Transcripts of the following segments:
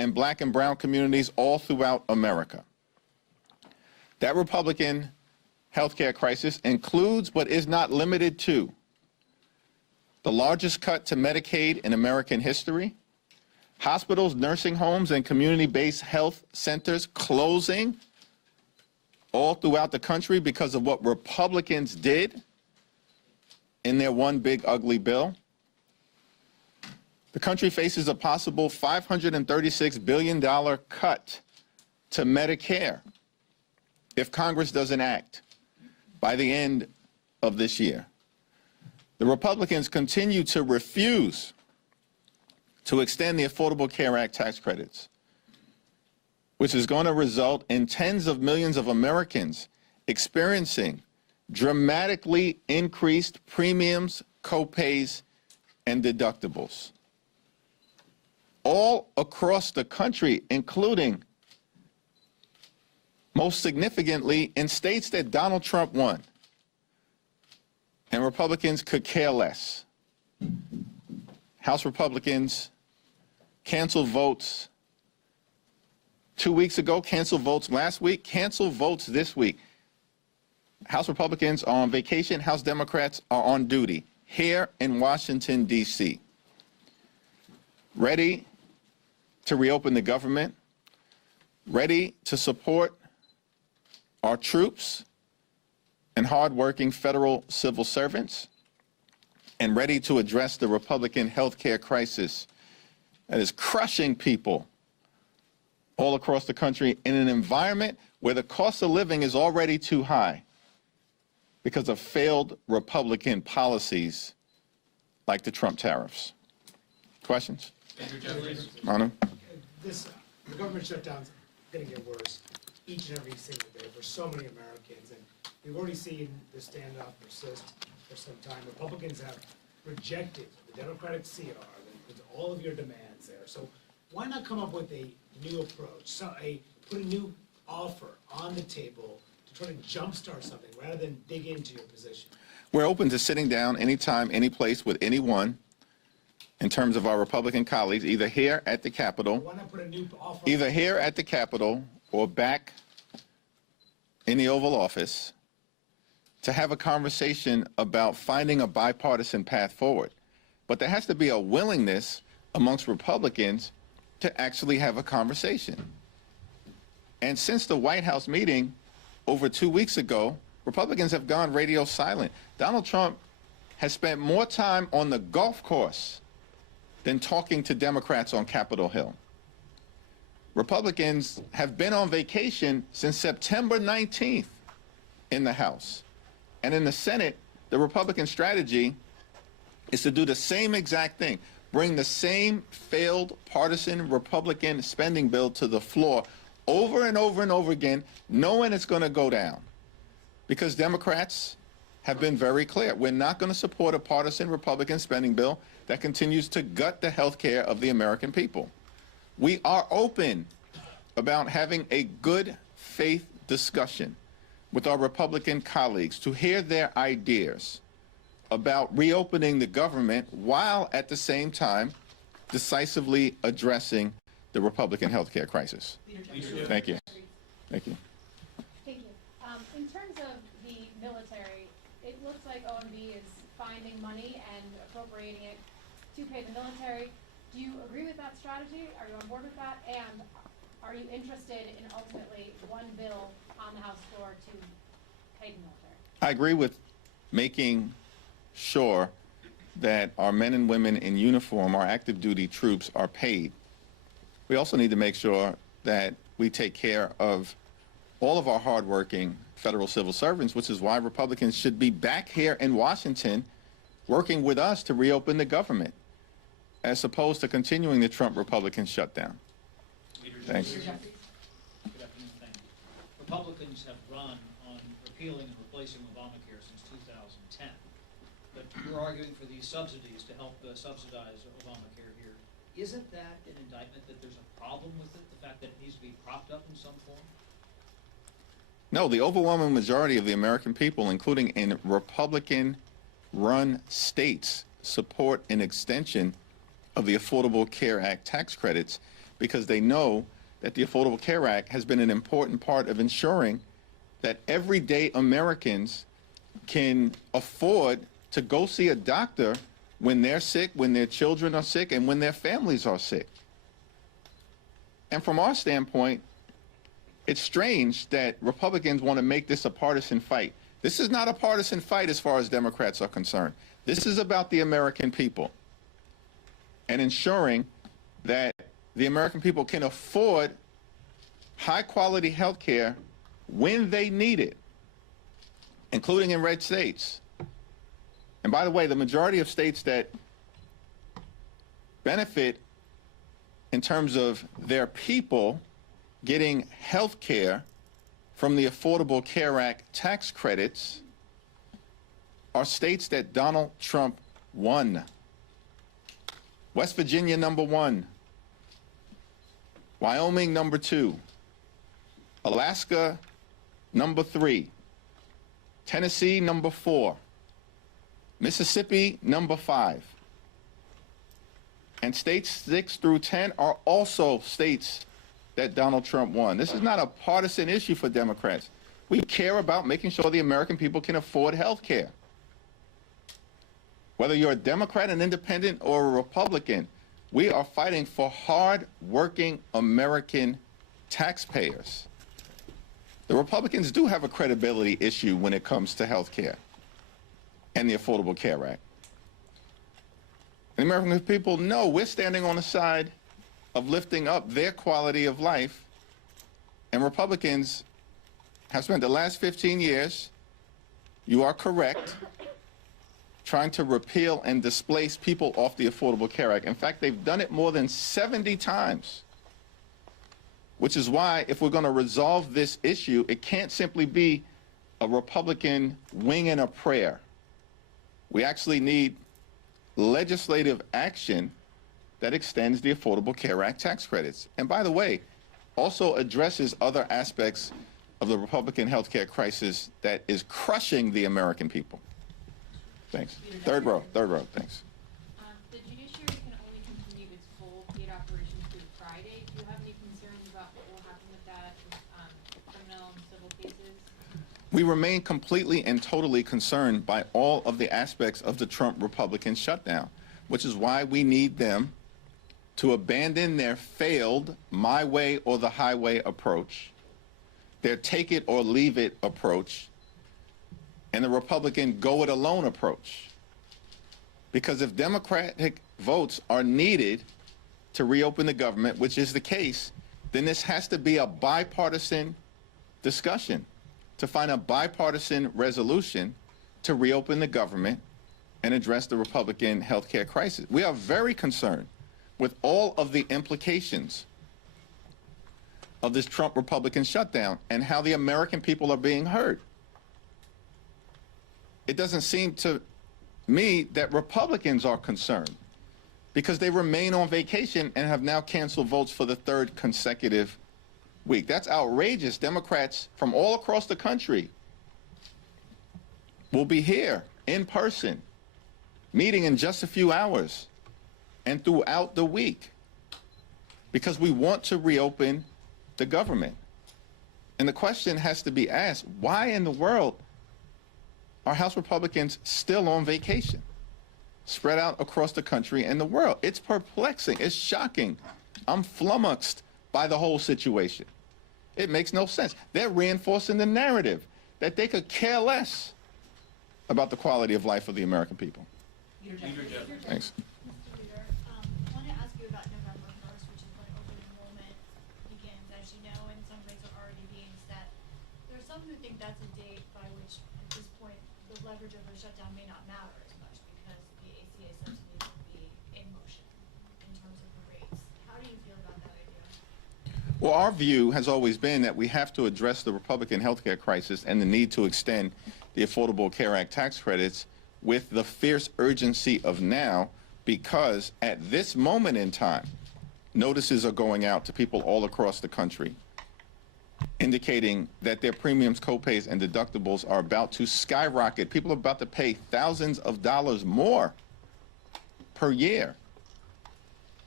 and black and brown communities all throughout America. That Republican health care crisis includes, but is not limited to, the largest cut to Medicaid in American history, hospitals, nursing homes, and community-based health centers closing all throughout the country because of what Republicans did in their one big ugly bill. The country faces a possible $536 billion cut to Medicare if Congress doesn't act by the end of this year. The Republicans continue to refuse to extend the Affordable Care Act tax credits, which is going to result in tens of millions of Americans experiencing dramatically increased premiums, copays, and deductibles. All across the country, including, most significantly, in states that Donald Trump won, and Republicans could care less. House Republicans canceled votes 2 weeks ago, canceled votes last week, canceled votes this week. House Republicans are on vacation, House Democrats are on duty here in Washington, D.C., ready to reopen the government, ready to support our troops and hardworking federal civil servants, and ready to address the Republican health care crisis that is crushing people all across the country in an environment where the cost of living is already too high because of failed Republican policies like the Trump tariffs. Questions? Manu? The government shutdown's going to get worse each and every single day for so many Americans, and we've already seen the standoff persist for some time. Republicans have rejected the Democratic CR, with all of your demands there. So why not come up with a new approach, put a new offer on the table to try to jumpstart something rather than dig into your position? We're open to sitting down anytime, any place with anyone in terms of our Republican colleagues, either here at the Capitol, Why not put a new offer either here at the Capitol or back in the Oval Office, to have a conversation about finding a bipartisan path forward. But there has to be a willingness amongst Republicans to actually have a conversation. And since the White House meeting over 2 weeks ago, Republicans have gone radio silent. Donald Trump has spent more time on the golf course than talking to Democrats on Capitol Hill. Republicans have been on vacation since September 19th in the House. And in the Senate, the Republican strategy is to do the same exact thing, bring the same failed partisan Republican spending bill to the floor over and over and over again, knowing it's going to go down. Because Democrats have been very clear. We're not going to support a partisan Republican spending bill that continues to gut the health care of the American people. We are open about having a good faith discussion with our Republican colleagues to hear their ideas about reopening the government while at the same time decisively addressing the Republican health care crisis. Thank you. Thank you. Thank you. In terms of the military, it looks like OMB is finding money and appropriating it to pay the military. Do you agree with that strategy? Are you on board with that? And are you interested in ultimately one bill on the House floor to pay the military? I agree with making sure that our men and women in uniform, our active duty troops, are paid. We also need to make sure that we take care of all of our hardworking federal civil servants, which is why Republicans should be back here in Washington working with us to reopen the government, as opposed to continuing the Trump Republican shutdown. Thanks. Good afternoon. Thank you. Republicans have run on repealing and replacing Obamacare since 2010, but you're arguing for these subsidies to help subsidize Obamacare here. Isn't that an indictment that there's a problem with it, the fact that it needs to be propped up in some form? No, the overwhelming majority of the American people, including in Republican-run states, support an extension of the Affordable Care Act tax credits because they know that the Affordable Care Act has been an important part of ensuring that everyday Americans can afford to go see a doctor when they're sick, when their children are sick, and when their families are sick. And from our standpoint, it's strange that Republicans want to make this a partisan fight. This is not a partisan fight as far as Democrats are concerned. This is about the American people and ensuring that the American people can afford high-quality health care when they need it, including in red states. And by the way, the majority of states that benefit in terms of their people getting health care from the Affordable Care Act tax credits are states that Donald Trump won. West Virginia, number 1. Wyoming, number 2. Alaska, number 3. Tennessee, number 4. Mississippi, number 5. And states 6 through 10 are also states that Donald Trump won. This is not a partisan issue for Democrats. We care about making sure the American people can afford health care. Whether you're a Democrat, an independent, or a Republican, we are fighting for hard-working American taxpayers. The Republicans do have a credibility issue when it comes to health care and the Affordable Care Act. And the American people know we're standing on the side of lifting up their quality of life, and Republicans have spent the last 15 years, you are correct, trying to repeal and displace people off the Affordable Care Act. In fact, they've done it more than 70 times, which is why if we're going to resolve this issue, it can't simply be a Republican wing and a prayer. We actually need legislative action that extends the Affordable Care Act tax credits. And by the way, also addresses other aspects of the Republican health care crisis that is crushing the American people. Thanks. Third row, thanks. The judiciary can only continue its full paid operations through Friday. Do you have any concerns about what will happen with that, criminal and civil cases? We remain completely and totally concerned by all of the aspects of the Trump Republican shutdown, which is why we need them to abandon their failed my way or the highway approach, their take it or leave it approach, and the Republican go it alone approach. Because if Democratic votes are needed to reopen the government, which is the case, then this has to be a bipartisan discussion to find a bipartisan resolution to reopen the government and address the Republican health care crisis. We are very concerned with all of the implications of this Trump Republican shutdown and how the American people are being hurt. It doesn't seem to me that Republicans are concerned because they remain on vacation and have now canceled votes for the 3rd consecutive week. That's outrageous. Democrats from all across the country will be here in person, meeting in just a few hours and throughout the week because we want to reopen the government. And the question has to be asked, why in the world are House Republicans still on vacation, spread out across the country and the world? It's perplexing. It's shocking. I'm flummoxed by the whole situation. It makes no sense. They're reinforcing the narrative that they could care less about the quality of life of the American people. Thanks. Mr. Leader, I want to ask you about November 1st, which is when open enrollment begins. As you know, and some rates are already being set. There are some who think that's a date by which, at this point, the leverage of a shutdown may not matter as much because the ACA subsidies will be in motion in terms of the rates. How do you feel about that idea? Well, our view has always been that we have to address the Republican health care crisis and the need to extend the Affordable Care Act tax credits with the fierce urgency of now, because at this moment in time, notices are going out to people all across the country indicating that their premiums, copays, and deductibles are about to skyrocket. People are about to pay thousands of dollars more per year.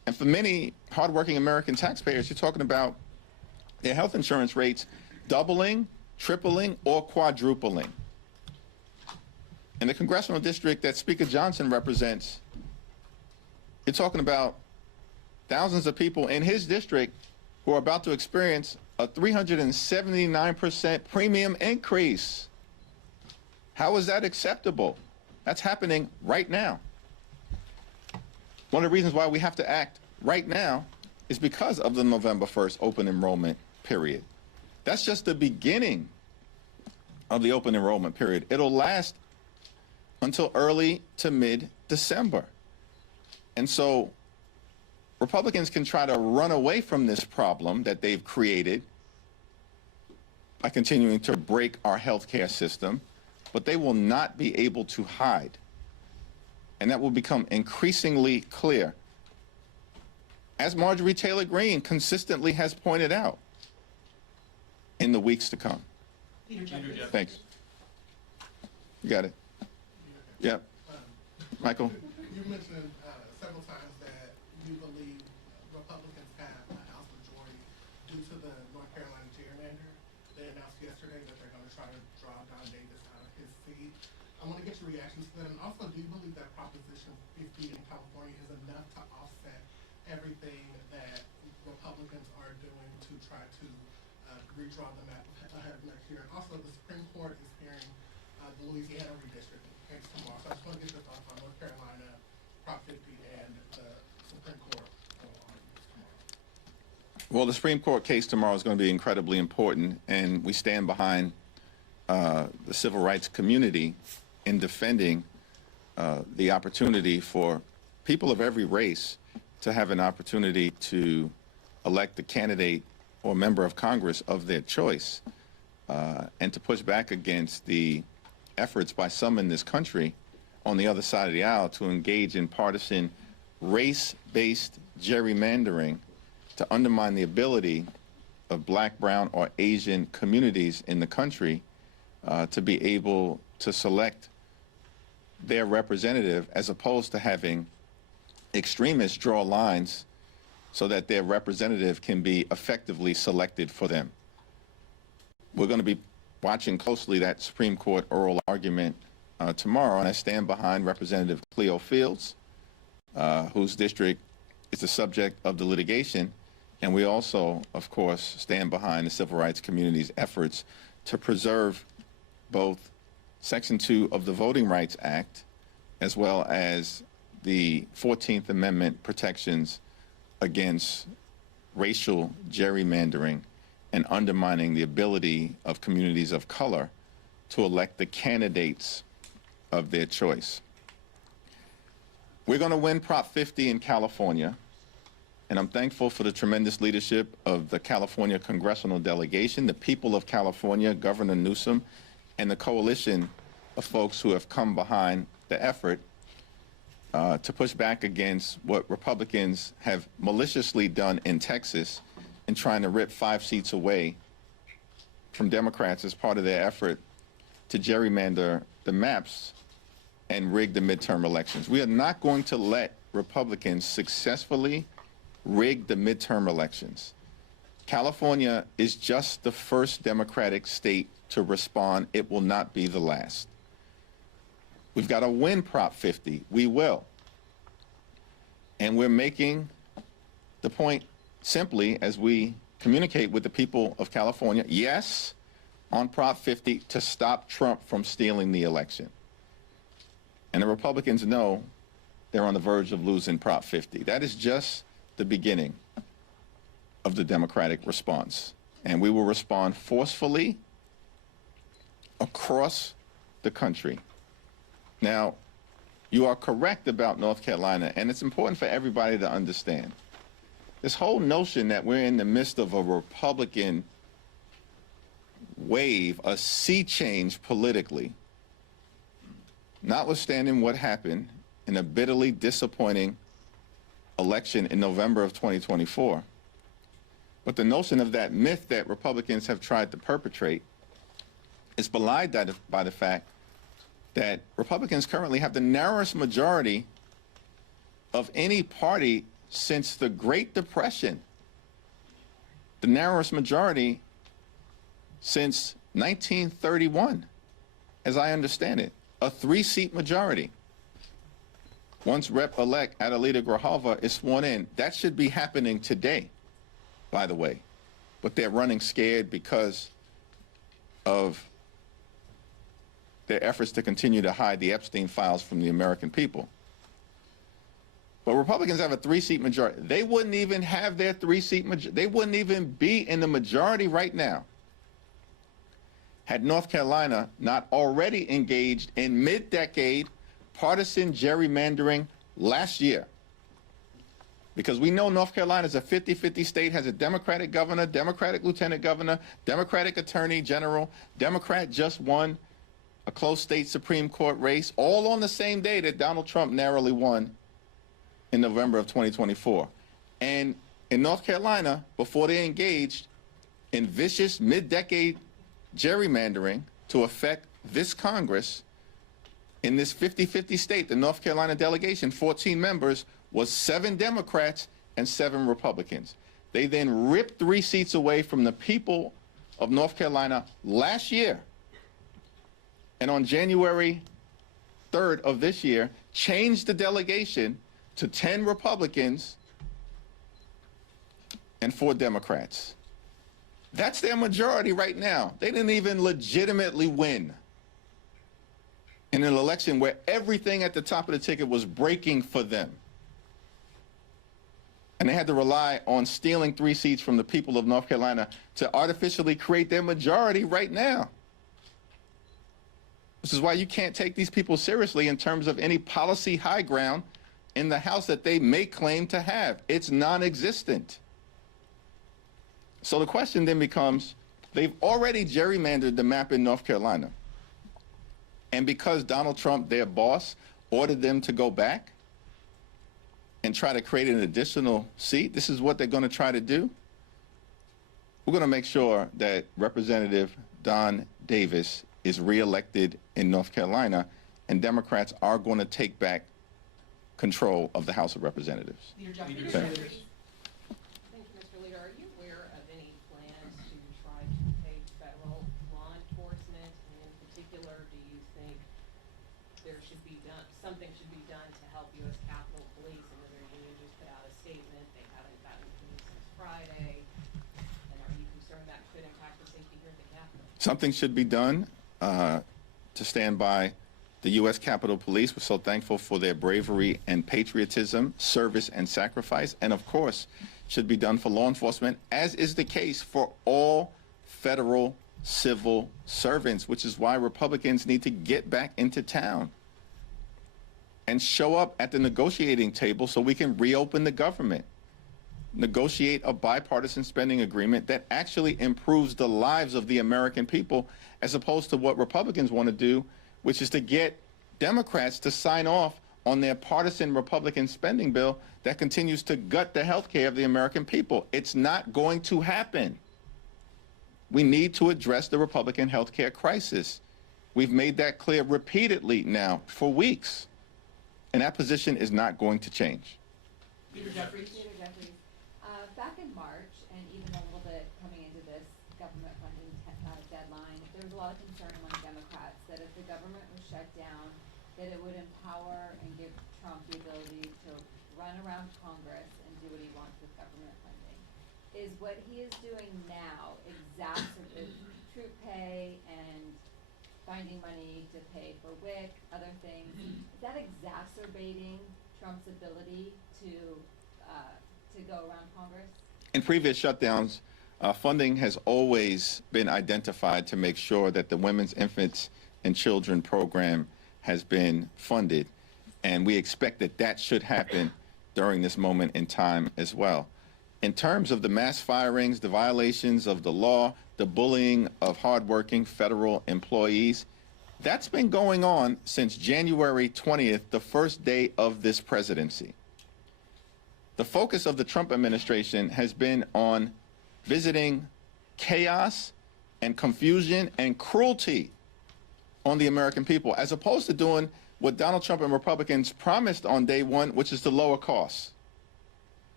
And for many hardworking American taxpayers, you're talking about their health insurance rates doubling, tripling, or quadrupling. In the congressional district that Speaker Johnson represents, you're talking about thousands of people in his district who are about to experience a 379% premium increase. How is that acceptable? That's happening right now. One of the reasons why we have to act right now is because of the November 1st open enrollment period. That's just the beginning of the open enrollment period. It'll last until early to mid-December. And so Republicans can try to run away from this problem that they've created by continuing to break our healthcare system, but they will not be able to hide. And that will become increasingly clear, as Marjorie Taylor Greene consistently has pointed out, in the weeks to come. Thanks. You got it. Yep. Michael? You mentioned several times that you believe Republicans have a House majority due to the North Carolina gerrymander. They announced yesterday that they're going to try to draw Don Davis out of his seat. I want to get your reactions to that. And also, do you believe that Proposition 50 in California is enough to offset everything that Republicans are doing to try to redraw the map ahead of next year? And also, the Supreme Court is hearing the Louisiana redistricting case tomorrow. So I just want to get your thoughts on North Carolina, Prop 50, and the Supreme Court arguments tomorrow. Well, the Supreme Court case tomorrow is going to be incredibly important, and we stand behind the civil rights community in defending the opportunity for people of every race to have an opportunity to elect the candidate or member of Congress of their choice, and to push back against the efforts by some in this country on the other side of the aisle to engage in partisan race-based gerrymandering to undermine the ability of black, brown, or Asian communities in the country to be able to select their representative, as opposed to having extremists draw lines so that their representative can be effectively selected for them. We're going to be watching closely that Supreme Court oral argument tomorrow, and I stand behind Representative Cleo Fields, whose district is the subject of the litigation, and we also, of course, stand behind the civil rights community's efforts to preserve both Section 2 of the Voting Rights Act, as well as the 14th Amendment protections against racial gerrymandering and undermining the ability of communities of color to elect the candidates of their choice. We're going to win Prop 50 in California, and I'm thankful for the tremendous leadership of the California congressional delegation, the people of California, Governor Newsom, and the coalition of folks who have come behind the effort to push back against what Republicans have maliciously done in Texas in trying to rip 5 seats away from Democrats as part of their effort to gerrymander the maps and rig the midterm elections. We are not going to let Republicans successfully rig the midterm elections. California is just the first Democratic state to respond. It will not be the last. We've got to win Prop 50. We will. And we're making the point simply as we communicate with the people of California, yes, on Prop 50, to stop Trump from stealing the election. And the Republicans know they're on the verge of losing Prop 50. That is just the beginning of the Democratic response. And we will respond forcefully across the country. Now, you are correct about North Carolina, and it's important for everybody to understand. This whole notion that we're in the midst of a Republican wave, a sea change politically, notwithstanding what happened in a bitterly disappointing election in November of 2024. But the notion of that myth that Republicans have tried to perpetrate is belied by the fact that Republicans currently have the narrowest majority of any party since the Great Depression, the narrowest majority since 1931, as I understand it, a 3-seat majority. Once Rep-elect Adelita Grijalva is sworn in, that should be happening today, by the way. But they're running scared because of their efforts to continue to hide the Epstein files from the American people. But Republicans have a 3-seat majority. They wouldn't even have their 3-seat majority. They wouldn't even be in the majority right now had North Carolina not already engaged in mid-decade partisan gerrymandering last year. Because we know North Carolina is a 50-50 state, has a Democratic governor, Democratic lieutenant governor, Democratic attorney general, Democrat just won a close state Supreme Court race, all on the same day that Donald Trump narrowly won in November of 2024. And in North Carolina, before they engaged in vicious mid-decade gerrymandering to affect this Congress, in this 50-50 state, the North Carolina delegation, 14 members, was 7 Democrats and 7 Republicans. They then ripped 3 seats away from the people of North Carolina last year. And on January 3rd of this year, changed the delegation to 10 Republicans and 4 Democrats. That's their majority right now. They didn't even legitimately win in an election where everything at the top of the ticket was breaking for them. And they had to rely on stealing 3 seats from the people of North Carolina to artificially create their majority right now. This is why you can't take these people seriously in terms of any policy high ground in the House that they may claim to have. It's non-existent. So the question then becomes, they've already gerrymandered the map in North Carolina. And because Donald Trump, their boss, ordered them to go back and try to create an additional seat, this is what they're going to try to do. We're going to make sure that Representative Don Davis is reelected in North Carolina, and Democrats are going to take back control of the House of Representatives. Leader Okay. Jeffries. Thank you, Mr. Leader. Are you aware of any plans to try to pay federal law enforcement? And in particular, do you think there should be something should be done to help U.S. Capitol Police? And their union just put out a statement. They haven't gotten police since Friday. And are you concerned that could impact the safety here at the Capitol? Something should be done to stand by the U.S. Capitol Police. We're so thankful for their bravery and patriotism, service and sacrifice, and of course, should be done for law enforcement, as is the case for all federal civil servants, which is why Republicans need to get back into town and show up at the negotiating table so we can reopen the government, negotiate a bipartisan spending agreement that actually improves the lives of the American people, as opposed to what Republicans want to do, which is to get Democrats to sign off on their partisan Republican spending bill that continues to gut the health care of the American people. It's not going to happen. We need to address the Republican health care crisis. We've made that clear repeatedly now for weeks, and that position is not going to change. Leader Jeffries. Leader Jeffries, back in March, and even a little bit coming into this government funding deadline, there was a lot of concern among Democrats that if the government was shut down, that it would empower and give Trump the ability to run around Congress and do what he wants with government funding. Is what he is doing now exacerbating troop pay and finding money to pay for WIC, other things? Is that exacerbating Trump's ability to go around Congress? In previous shutdowns, funding has always been identified to make sure that the Women's, Infants, and Children program has been funded, and we expect that that should happen during this moment in time as well. In terms of the mass firings, the violations of the law, the bullying of hardworking federal employees, that's been going on since January 20th, the first day of this presidency. The focus of the Trump administration has been on visiting chaos and confusion and cruelty on the American people, as opposed to doing what Donald Trump and Republicans promised on day one, which is to lower costs.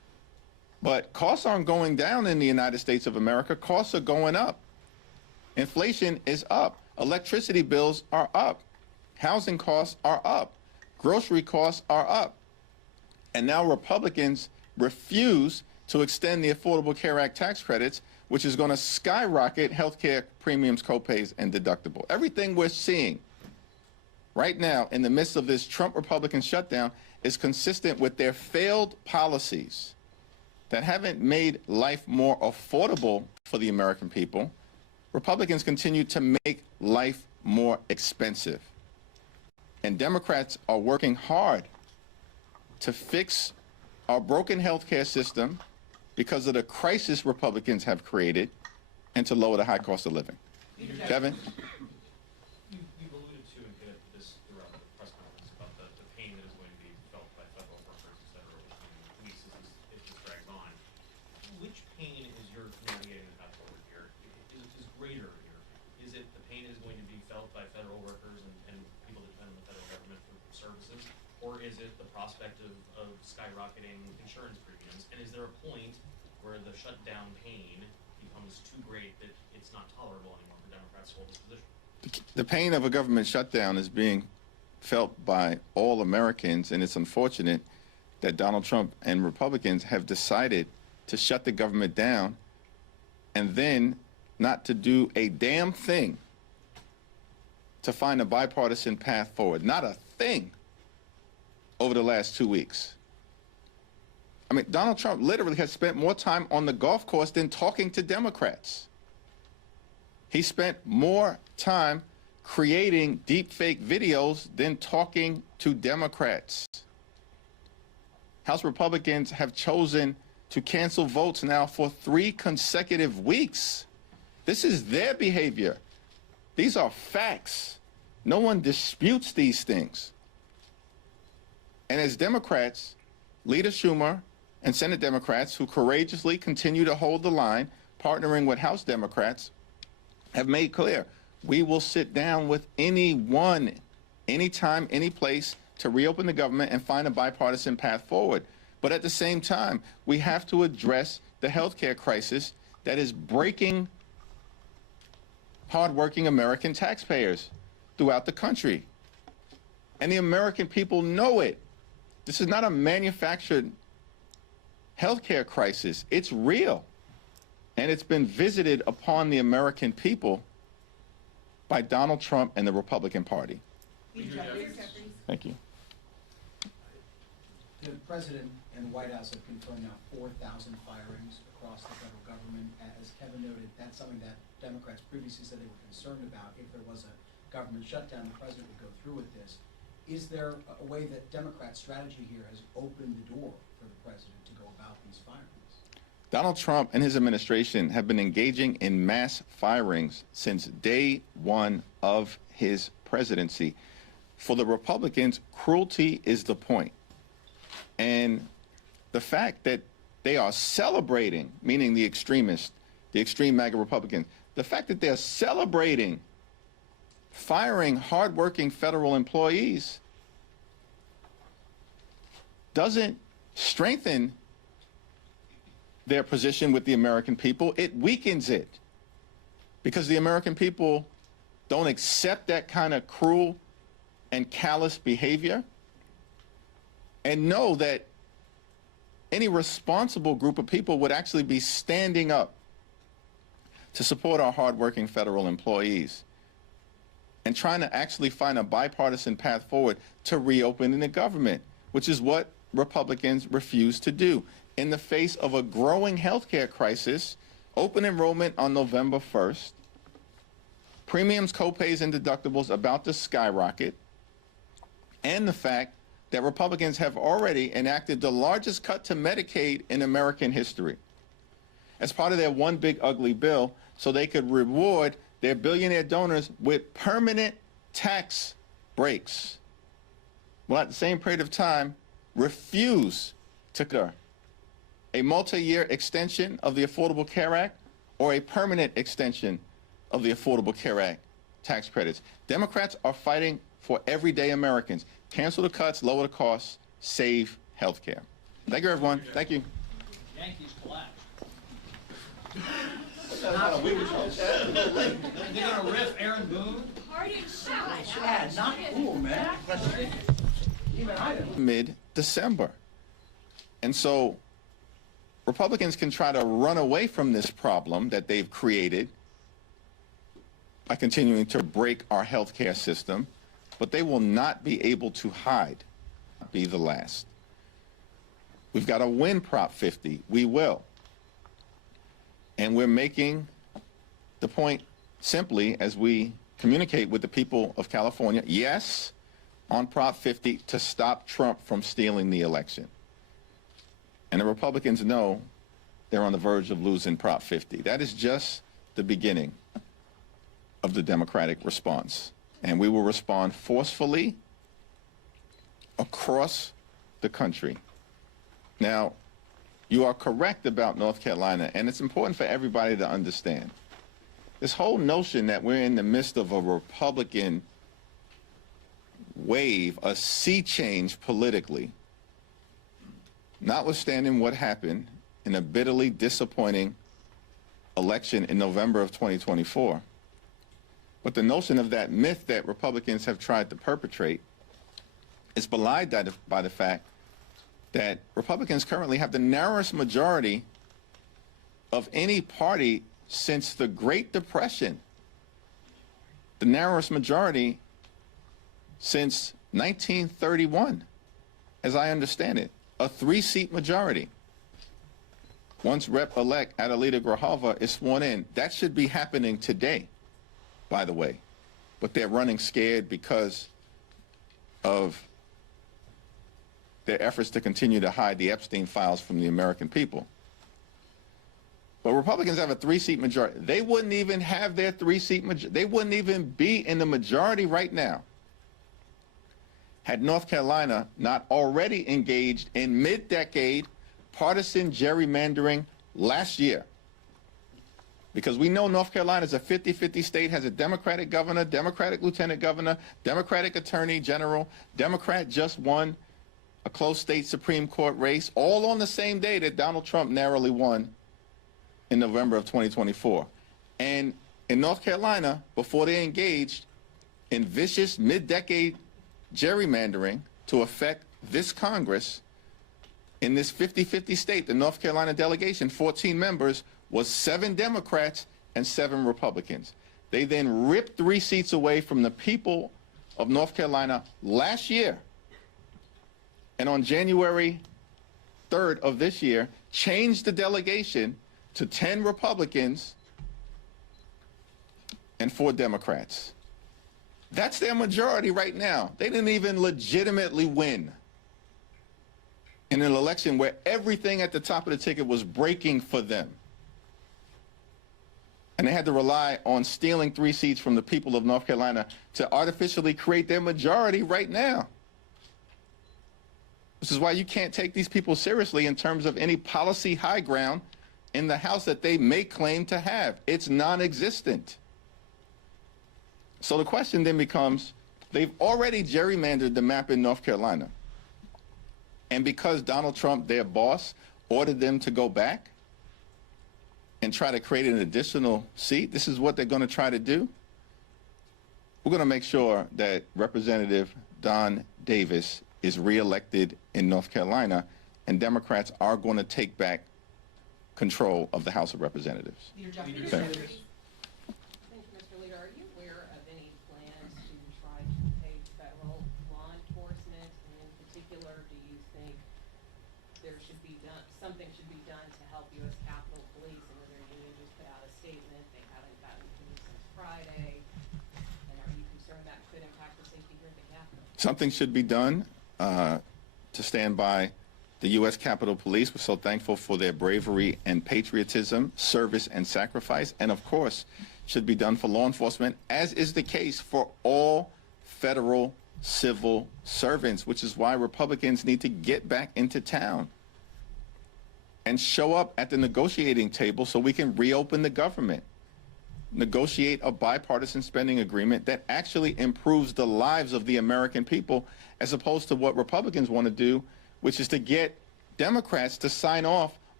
But costs aren't going down in the United States of America. Costs are going up. Inflation is up. Electricity bills are up. Housing costs are up. Grocery costs are up. And now Republicans refuse to extend the Affordable Care Act tax credits, which is going to skyrocket health care premiums, copays, and deductible. Everything we're seeing right now in the midst of this Trump Republican shutdown is consistent with their failed policies that haven't made life more affordable for the American people. Republicans continue to make life more expensive. And Democrats are working hard to fix our broken healthcare system because of the crisis Republicans have created and to lower the high cost of living. Kevin? You've alluded to and hit this throughout the press conference about the pain that is going to be felt by federal workers, et cetera, over the coming weeks as this drags on. Which pain is your navigating the path forward here? Is greater here? Is it the pain is going to be felt by federal workers and people that depend on the federal government for services? Or is it the prospect of skyrocketing insurance premiums? And is there a point where the shutdown pain becomes too great that it's not tolerable anymore for Democrats to hold this position? The pain of a government shutdown is being felt by all Americans, and it's unfortunate that Donald Trump and Republicans have decided to shut the government down and then not to do a damn thing to find a bipartisan path forward. Not a thing over the last 2 weeks. I mean, Donald Trump literally has spent more time on the golf course than talking to Democrats. He spent more time creating deepfake videos than talking to Democrats. House Republicans have chosen to cancel votes now for 3 consecutive weeks. This is their behavior. These are facts. No one disputes these things. And as Democrats, Leader Schumer and Senate Democrats who courageously continue to hold the line, partnering with House Democrats, have made clear, we will sit down with anyone, anytime, any place to reopen the government and find a bipartisan path forward. But at the same time, we have to address the healthcare crisis that is breaking hardworking American taxpayers throughout the country. And the American people know it. This is not a manufactured healthcare crisis. It's real. And it's been visited upon the American people by Donald Trump and the Republican Party. Thank you. The President and the White House have confirmed now 4,000 firings across the federal government. As Kevin noted, that's something that Democrats previously said they were concerned about. If there was a government shutdown, the President would go through with this. Is there a way that Democrats' strategy here has opened the door for the President to go about these firings? Donald Trump and his administration have been engaging in mass firings since day one of his presidency. For the Republicans, cruelty is the point. And the fact that they are celebrating, meaning the extremists, the extreme MAGA Republicans, the fact that they're celebrating firing hardworking federal employees doesn't strengthen their position with the American people. It weakens it because the American people don't accept that kind of cruel and callous behavior and know that any responsible group of people would actually be standing up to support our hardworking federal employees and trying to actually find a bipartisan path forward to reopening the government, which is what Republicans refuse to do. In the face of a growing healthcare crisis, open enrollment on November 1st, premiums, copays, and deductibles about to skyrocket, and the fact that Republicans have already enacted the largest cut to Medicaid in American history as part of their one big ugly bill so they could reward their billionaire donors with permanent tax breaks. Well, at the same period of time, refuse to occur a multi-year extension of the Affordable Care Act or a permanent extension of the Affordable Care Act tax credits. Democrats are fighting for everyday Americans. Cancel the cuts, lower the costs, save health care. Thank you, everyone. Thank you. Yankees collapsed. They're gonna riff Aaron Boone? Party shot. Yeah, not cool, man. Even I don't. Mid-December. And so Republicans can try to run away from this problem that they've created by continuing to break our healthcare system, but they will not be able to hide, be the last. We've got to win Prop 50. We will. And we're making the point simply as we communicate with the people of California, yes, on Prop 50 to stop Trump from stealing the election. And the Republicans know they're on the verge of losing Prop 50. That is just the beginning of the Democratic response. And we will respond forcefully across the country. Now, you are correct about North Carolina, and it's important for everybody to understand. This whole notion that we're in the midst of a Republican wave, a sea change politically, notwithstanding what happened in a bitterly disappointing election in November of 2024. But the notion of that myth that Republicans have tried to perpetrate is belied by the fact that Republicans currently have the narrowest majority of any party since the Great Depression. The narrowest majority since 1931, as I understand it, a 3-seat majority. Once Rep-elect Adelita Grijalva is sworn in, that should be happening today, by the way. But they're running scared because of their efforts to continue to hide the Epstein files from the American people. But Republicans have a 3-seat majority. They wouldn't even have their 3-seat majority. They wouldn't even be in the majority right now had North Carolina not already engaged in mid-decade partisan gerrymandering last year. Because we know North Carolina is a 50-50 state, has a Democratic governor, Democratic lieutenant governor, Democratic attorney general, Democrat just won a close state Supreme Court race, all on the same day that Donald Trump narrowly won in November of 2024. And in North Carolina, before they engaged in vicious mid-decade gerrymandering to affect this Congress, in this 50-50 state, the North Carolina delegation, 14 members, was 7 Democrats and 7 Republicans. They then ripped 3 seats away from the people of North Carolina last year. And on January 3rd of this year, changed the delegation to 10 Republicans and 4 Democrats. That's their majority right now. They didn't even legitimately win in an election where everything at the top of the ticket was breaking for them. And they had to rely on stealing 3 seats from the people of North Carolina to artificially create their majority right now. This is why you can't take these people seriously in terms of any policy high ground in the House that they may claim to have. It's non-existent. So the question then becomes, they've already gerrymandered the map in North Carolina. And because Donald Trump, their boss, ordered them to go back and try to create an additional seat, this is what they're going to try to do. We're going to make sure that Representative Don Davis is reelected in North Carolina, and Democrats are going to take back control of the House of Representatives. Leader Jeffries. Thank you. Thank you, Mr. Leader. Are you aware of any plans to try to pay federal law enforcement? And in particular, do you think there should be something should be done to help U.S. Capitol Police? And their union just put out a statement. They haven't gotten police since Friday. And are you concerned that could impact the safety here at the Capitol? Something should be done to stand by the U.S. Capitol Police. We're so thankful for their bravery and patriotism, service and sacrifice, and of course, should be done for law enforcement, as is the case for all federal civil servants, which is why Republicans need to get back into town and show up at the negotiating table so we can reopen the government, negotiate a bipartisan spending agreement that actually improves the lives of the American people, as opposed to what Republicans want to do, which is to get Democrats to sign off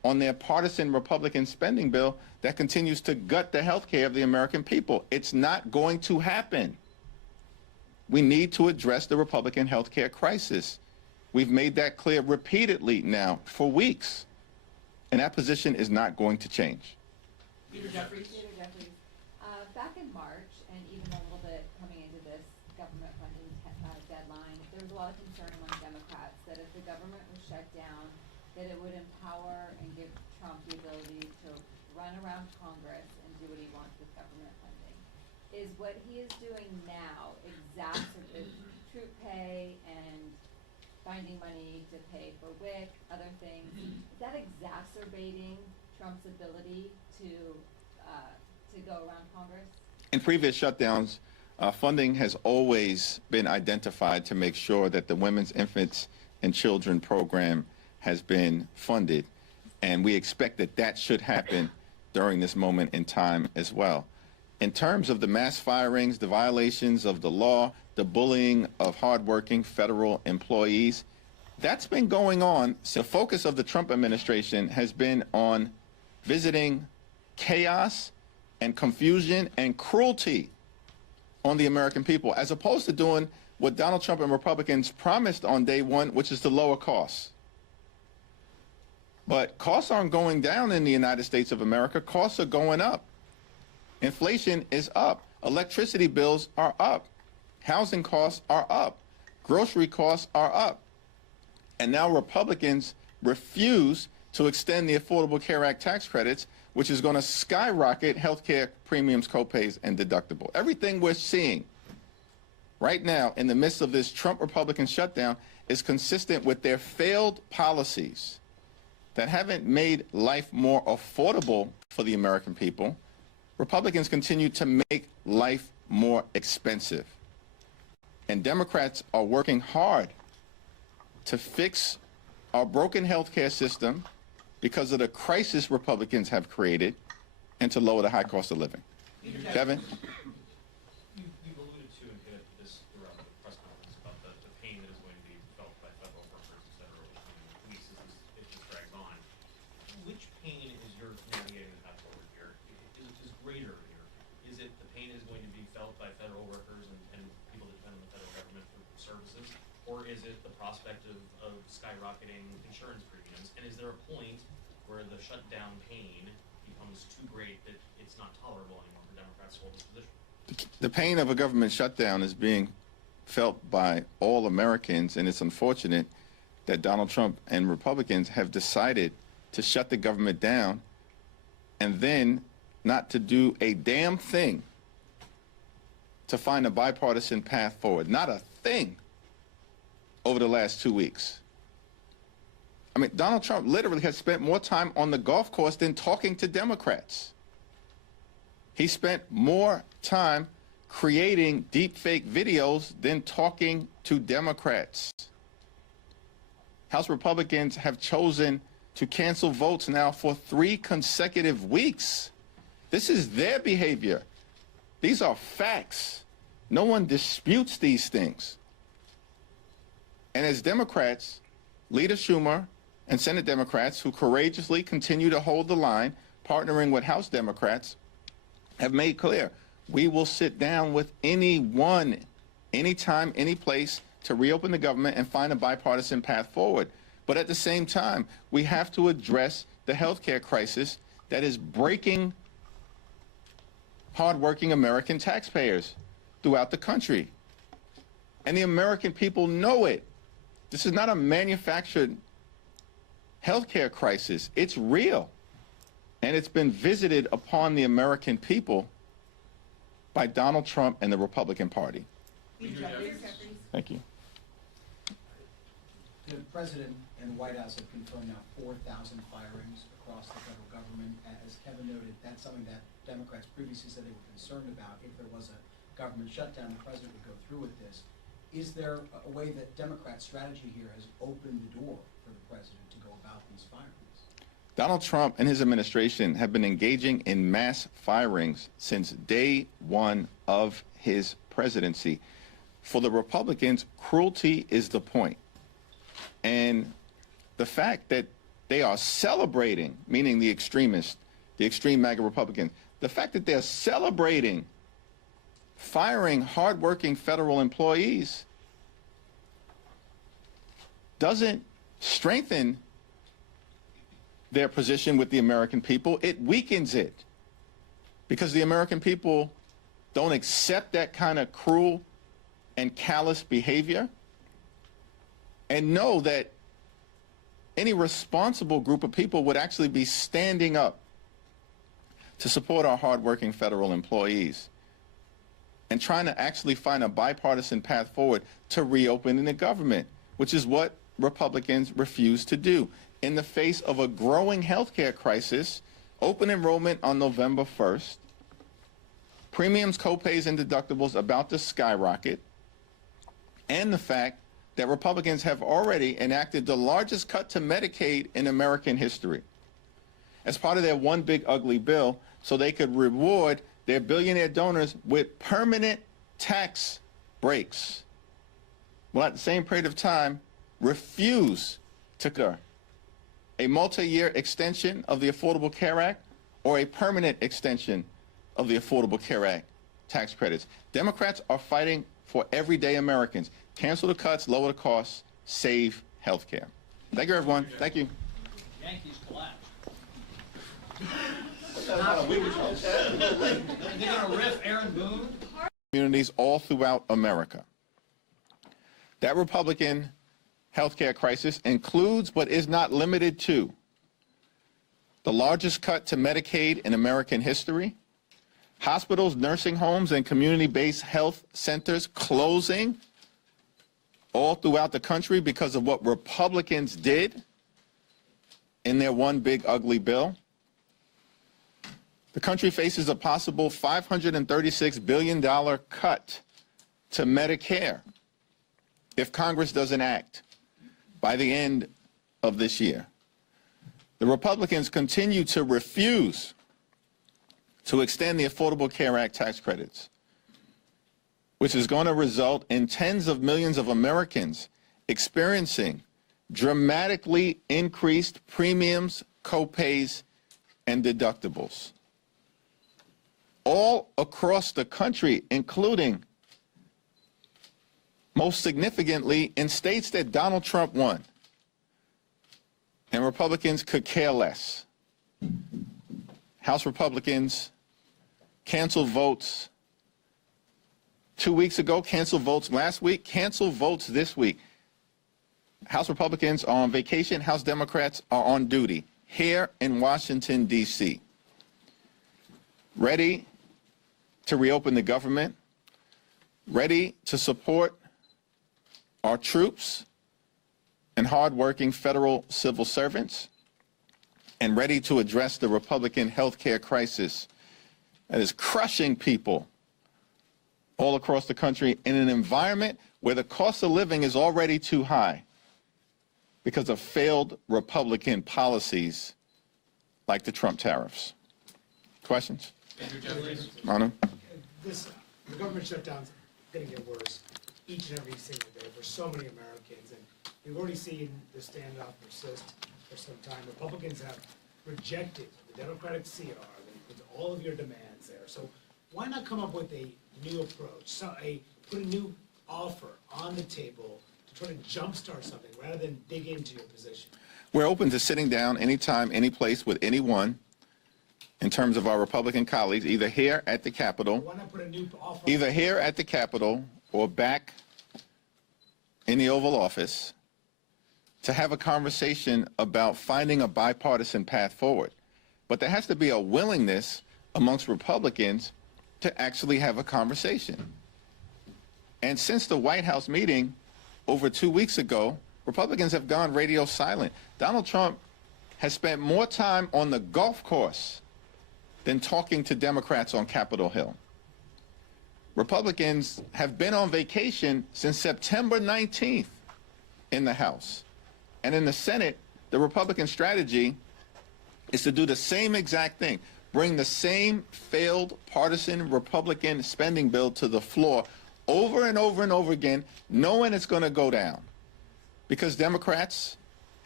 on their partisan Republican spending bill that continues to gut the health care of the American people. It's not going to happen. We need to address the Republican health care crisis. We've made that clear repeatedly now for weeks, and that position is not going to change. Peter Jeffries. Back in March, and even a little bit coming into this government funding deadline, there was a lot of concern among Democrats that if the government was shut down, that it would empower and give Trump the ability to run around Congress and do what he wants with government funding. Is what he is doing now exacerbating troop pay and finding money to pay for WIC, other things? Is that exacerbating Trump's ability to go around Congress? In previous shutdowns, funding has always been identified to make sure that the Women's, Infants, and Children program has been funded, and we expect that that should happen during this moment in time as well. In terms of the mass firings, the violations of the law, the bullying of hardworking federal employees, that's been going on. So the focus of the Trump administration has been on visiting chaos and confusion and cruelty on the American people, as opposed to doing what Donald Trump and Republicans promised on day one, which is to lower costs. But costs aren't going down in the United States of America. Costs are going up. Inflation is up. Electricity bills are up. Housing costs are up. Grocery costs are up. And now Republicans refuse to extend the Affordable Care Act tax credits, which is going to skyrocket health care premiums, copays, and deductible. Everything we're seeing right now in the midst of this Trump Republican shutdown is consistent with their failed policies that haven't made life more affordable for the American people. Republicans continue to make life more expensive. And Democrats are working hard to fix our broken health care system because of the crisis Republicans have created and to lower the high cost of living. Kevin? You've alluded to and hit at this throughout the press conference about the pain that is going to be felt by federal workers, et cetera, which police as it just drags on. Which pain is your navigating the path forward here? Is greater here? Is it the pain is going to be felt by federal workers and people that depend on the federal government for services? Or is it the prospect of skyrocketing insurance premiums? And is there a point where the shutdown pain becomes too great that it's not tolerable anymore for Democrats to hold this position? The pain of a government shutdown is being felt by all Americans, and it's unfortunate that Donald Trump and Republicans have decided to shut the government down and then not to do a damn thing to find a bipartisan path forward. Not a thing over the last 2 weeks. I mean, Donald Trump literally has spent more time on the golf course than talking to Democrats. He spent more time creating deepfake videos than talking to Democrats. House Republicans have chosen to cancel votes now for 3 consecutive weeks. This is their behavior. These are facts. No one disputes these things. And as Democrats, Leader Schumer and Senate Democrats who courageously continue to hold the line, partnering with House Democrats, have made clear, we will sit down with anyone, anytime, any place to reopen the government and find a bipartisan path forward. But at the same time, we have to address the health care crisis that is breaking hardworking American taxpayers throughout the country. And the American people know it. This is not a manufactured healthcare crisis. It's real. And it's been visited upon the American people by Donald Trump and the Republican Party. Thank you. The President and the White House have confirmed now 4,000 firings across the federal government. As Kevin noted, that's something that Democrats previously said they were concerned about. If there was a government shutdown, the President would go through with this. Is there a way that Democrat strategy here has opened the door for the President to go about these firings? Donald Trump and his administration have been engaging in mass firings since day one of his presidency. For the Republicans, cruelty is the point. And the fact that they are celebrating, meaning the extremists, the extreme MAGA Republicans, the fact that they're celebrating firing hardworking federal employees doesn't strengthen their position with the American people. It weakens it, because the American people don't accept that kind of cruel and callous behavior, and know that any responsible group of people would actually be standing up to support our hardworking federal employees and trying to actually find a bipartisan path forward to reopening the government, which is what Republicans refuse to do. In the face of a growing healthcare crisis, open enrollment on November 1st, premiums, copays, and deductibles about to skyrocket, and the fact that Republicans have already enacted the largest cut to Medicaid in American history as part of their one big ugly bill, so they could reward their billionaire donors with permanent tax breaks, while at the same period of time refuse to a multi-year extension of the Affordable Care Act or a permanent extension of the Affordable Care Act tax credits. Democrats are fighting for everyday Americans. Cancel the cuts, lower the costs, save health care. Thank you, everyone. Thank you. Yankees collapsed. They're gonna riff Aaron Boone? Communities all throughout America. That Republican healthcare crisis includes, but is not limited to, the largest cut to Medicaid in American history, hospitals, nursing homes, and community-based health centers closing all throughout the country because of what Republicans did in their one big ugly bill. The country faces a possible $536 billion cut to Medicare if Congress doesn't act by the end of this year. The Republicans continue to refuse to extend the Affordable Care Act tax credits, which is going to result in tens of millions of Americans experiencing dramatically increased premiums, copays, and deductibles. All across the country, including, most significantly, in states that Donald Trump won, and Republicans could care less. House Republicans canceled votes 2 weeks ago, canceled votes last week, canceled votes this week. House Republicans are on vacation, House Democrats are on duty here in Washington, D.C., ready to reopen the government, ready to support our troops and hardworking federal civil servants, and ready to address the Republican health care crisis that is crushing people all across the country in an environment where the cost of living is already too high because of failed Republican policies like the Trump tariffs. Questions? Manu? The government shutdown's gonna get worse each and every single day for so many Americans, and we've already seen the standoff persist for some time. Republicans have rejected the Democratic CR with all of your demands there. So why not come up with a new approach, put a new offer on the table to try to jumpstart something rather than dig into your position? We're open to sitting down anytime, any place with anyone in terms of our Republican colleagues, either here at the Capitol, Why not put a new offer? either here at the Capitol or back in the Oval Office, to have a conversation about finding a bipartisan path forward. But there has to be a willingness amongst Republicans to actually have a conversation. And since the White House meeting over 2 weeks ago, Republicans have gone radio silent. Donald Trump has spent more time on the golf course than talking to Democrats on Capitol Hill. Republicans have been on vacation since September 19th in the House. And in the Senate, the Republican strategy is to do the same exact thing, bring the same failed partisan Republican spending bill to the floor over and over and over again, knowing it's going to go down. Because Democrats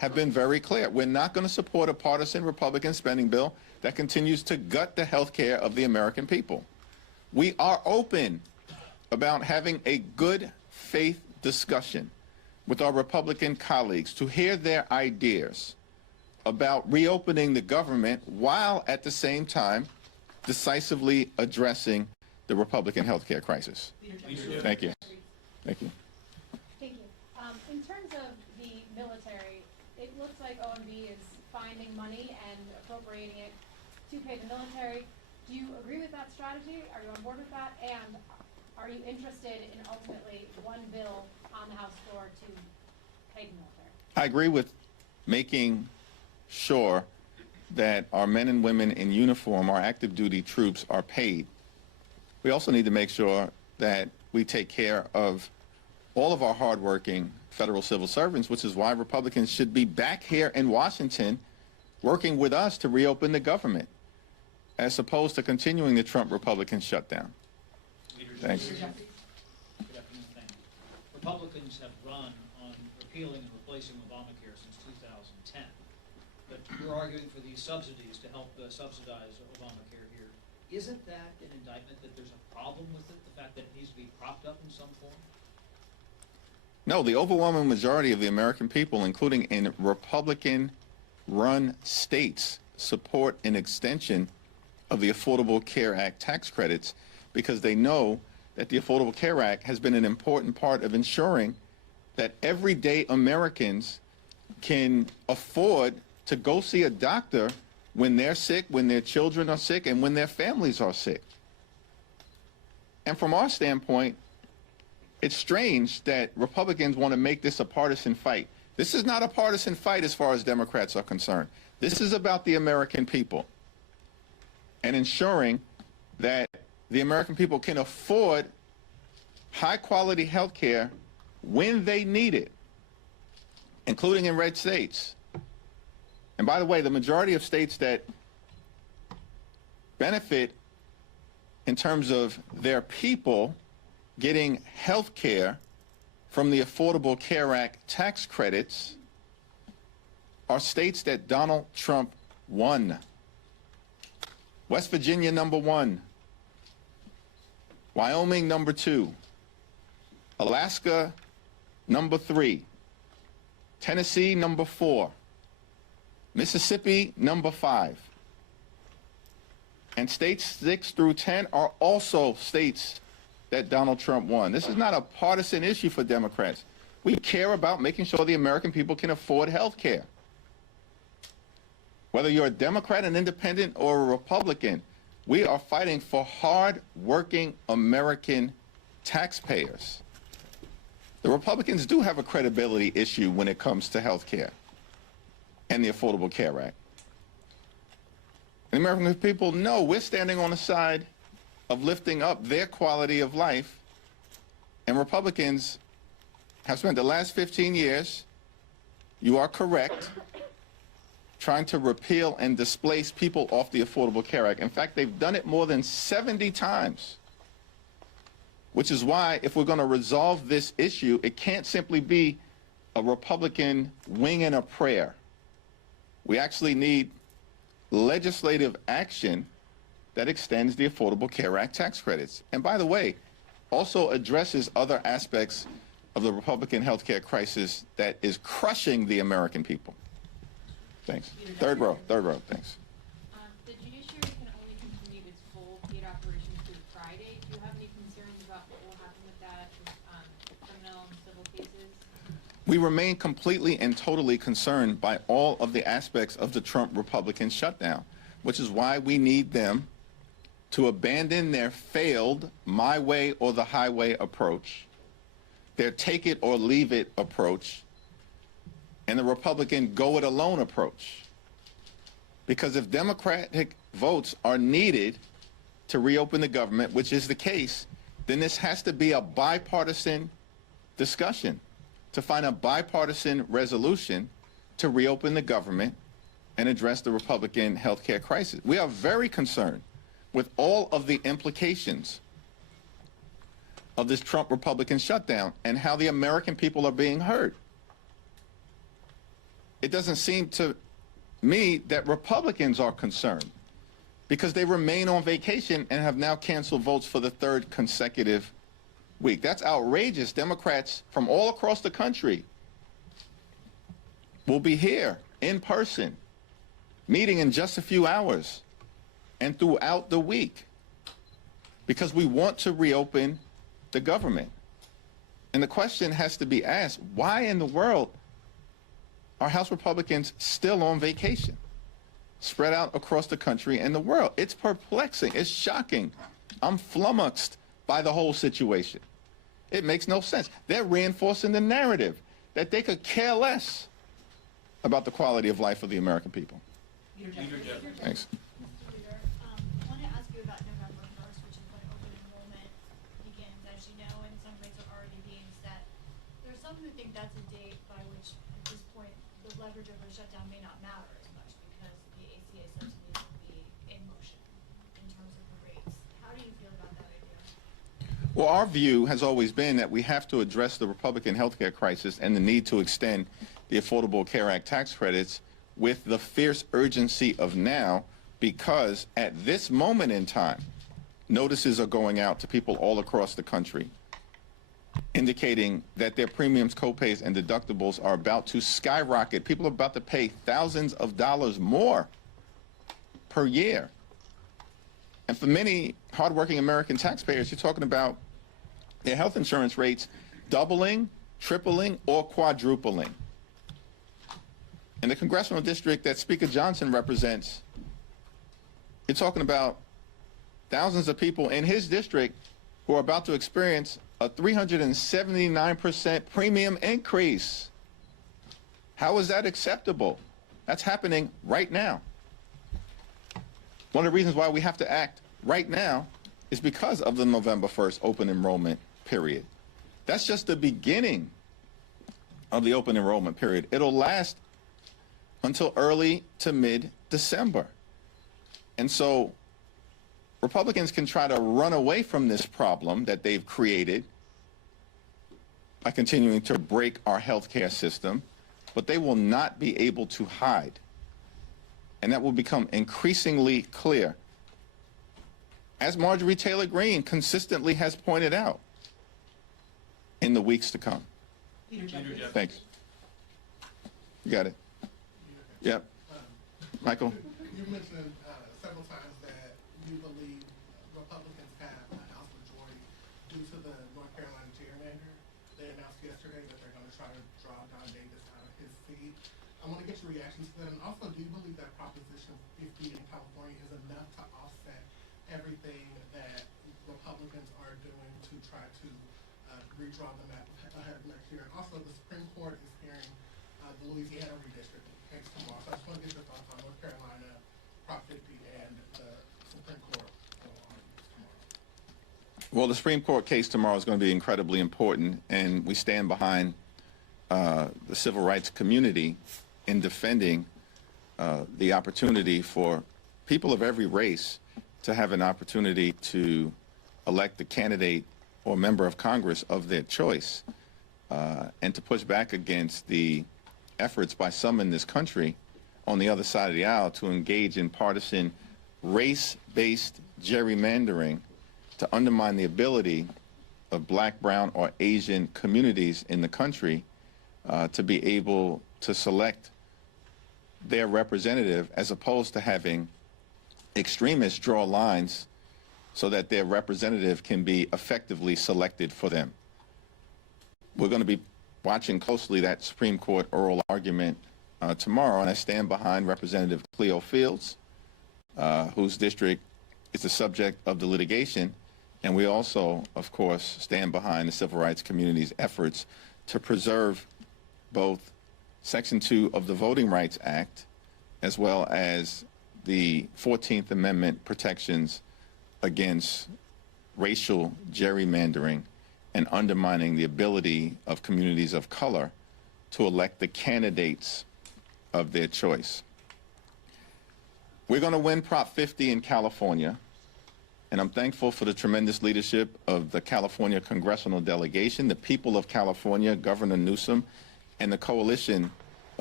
have been very clear. We're not going to support a partisan Republican spending bill that continues to gut the health care of the American people. We are open about having a good faith discussion with our Republican colleagues to hear their ideas about reopening the government while at the same time decisively addressing the Republican health care crisis. Thank you. Thank you. Thank you. In terms of the military, it looks like OMB is finding money and appropriating it to pay the military. Do you agree with that strategy? Are you on board with that? And are you interested in ultimately one bill on the House floor to pay the military? I agree with making sure that our men and women in uniform, our active duty troops, are paid. We also need to make sure that we take care of all of our hardworking federal civil servants, which is why Republicans should be back here in Washington working with us to reopen the government, as opposed to continuing the Trump Republican shutdown. Thanks. Good afternoon, thank you. Republicans have run on repealing and replacing Obamacare since 2010, but you're arguing for these subsidies to help subsidize Obamacare here. Isn't that an indictment that there's a problem with it, the fact that it needs to be propped up in some form? No, the overwhelming majority of the American people, including in Republican-run states, support an extension of the Affordable Care Act tax credits because they know that the Affordable Care Act has been an important part of ensuring that everyday Americans can afford to go see a doctor when they're sick, when their children are sick, and when their families are sick. And from our standpoint, it's strange that Republicans want to make this a partisan fight. This is not a partisan fight as far as Democrats are concerned. This is about the American people and ensuring that the American people can afford high-quality health care when they need it, including in red states. And by the way, the majority of states that benefit in terms of their people getting health care from the Affordable Care Act tax credits are states that Donald Trump won. West Virginia, #1. Wyoming, #2. Alaska, #3. Tennessee, #4. Mississippi, #5. And states 6 through 10 are also states that Donald Trump won. This is not a partisan issue for Democrats. We care about making sure the American people can afford health care. Whether you're a Democrat, an independent, or a Republican, we are fighting for hard-working American taxpayers. The Republicans do have a credibility issue when it comes to health care and the Affordable Care Act. And the American people know we're standing on the side of lifting up their quality of life, and Republicans have spent the last 15 years, you are correct, trying to repeal and displace people off the Affordable Care Act. In fact, they've done it more than 70 times, which is why if we're going to resolve this issue, it can't simply be a Republican wing and a prayer. We actually need legislative action that extends the Affordable Care Act tax credits. And by the way, also addresses other aspects of the Republican health care crisis that is crushing the American people. Thanks. Third row, thanks. The judiciary can only continue its full paid operations through Friday. Do you have any concerns about what will happen with that, with criminal and civil cases? We remain completely and totally concerned by all of the aspects of the Trump Republican shutdown, which is why we need them to abandon their failed my way or the highway approach, their take it or leave it approach, and the Republican go it alone approach. Because if Democratic votes are needed to reopen the government, which is the case, then this has to be a bipartisan discussion to find a bipartisan resolution to reopen the government and address the Republican health care crisis. We are very concerned with all of the implications of this Trump Republican shutdown and how the American people are being hurt. it doesn't seem to me that Republicans are concerned because they remain on vacation and have now canceled votes for the third consecutive week. That's outrageous. Democrats from all across the country will be here in person, meeting in just a few hours and throughout the week because we want to reopen the government. And the question has to be asked, why in the world are House Republicans still on vacation, spread out across the country and the world? It's perplexing. It's shocking. I'm flummoxed by the whole situation. It makes no sense. They're reinforcing the narrative that they could care less about the quality of life of the American people. Thanks. Mr. Leader, I want to ask you about November 1st, which is when open enrollment begins. As you know, and some rates are already being set. There's some who think that's a date by which, at this point, the leverage over shutdown may not matter as much because the ACA subsidies will be in motion in terms of the rates. How do you feel about that idea? Well, our view has always been that we have to address the Republican healthcare crisis and the need to extend the Affordable Care Act tax credits with the fierce urgency of now, because at this moment in time, notices are going out to people all across the country indicating that their premiums, copays, and deductibles are about to skyrocket. People are about to pay thousands of dollars more per year. And for many hardworking American taxpayers, you're talking about their health insurance rates doubling, tripling, or quadrupling. In the congressional district that Speaker Johnson represents, you're talking about thousands of people in his district who are about to experience a 379% premium increase. How is that acceptable? That's happening right now. One of the reasons why we have to act right now is because of the November 1st open enrollment period. That's just the beginning of the open enrollment period. It'll last until early to mid-December. And so Republicans can try to run away from this problem that they've created by continuing to break our healthcare system, but they will not be able to hide. And that will become increasingly clear, as Marjorie Taylor Greene consistently has pointed out, in the weeks to come. Thanks. You got it. Yep. Michael? You mentioned several times that you believe Republicans have a House majority due to the North Carolina gerrymander. They announced yesterday that they're going to try to draw Don Davis out of his seat. I want to get your reaction to that. And also, do you believe that Proposition 50 in California is enough to offset everything that Republicans are doing to try to redraw the map ahead of next year? And also, the Supreme Court is hearing the Louisiana redistricting case tomorrow. So I just want to get your thoughts on North Carolina, Prop 50, and the Supreme Court tomorrow. Well, the Supreme Court case tomorrow is going to be incredibly important, and we stand behind the civil rights community in defending the opportunity for people of every race to have an opportunity to elect the candidate or member of Congress of their choice, and to push back against the efforts by some in this country on the other side of the aisle to engage in partisan race-based gerrymandering to undermine the ability of black, brown, or Asian communities in the country to be able to select their representative, as opposed to having extremists draw lines so that their representative can be effectively selected for them. We're going to be watching closely that Supreme Court oral argument tomorrow, and I stand behind Representative Cleo Fields, whose district is the subject of the litigation, and we also, of course, stand behind the civil rights community's efforts to preserve both Section 2 of the Voting Rights Act, as well as the 14th Amendment protections against racial gerrymandering and undermining the ability of communities of color to elect the candidates of their choice. We're going to win Prop 50 in California, and I'm thankful for the tremendous leadership of the California congressional delegation, the people of California, Governor Newsom, and the coalition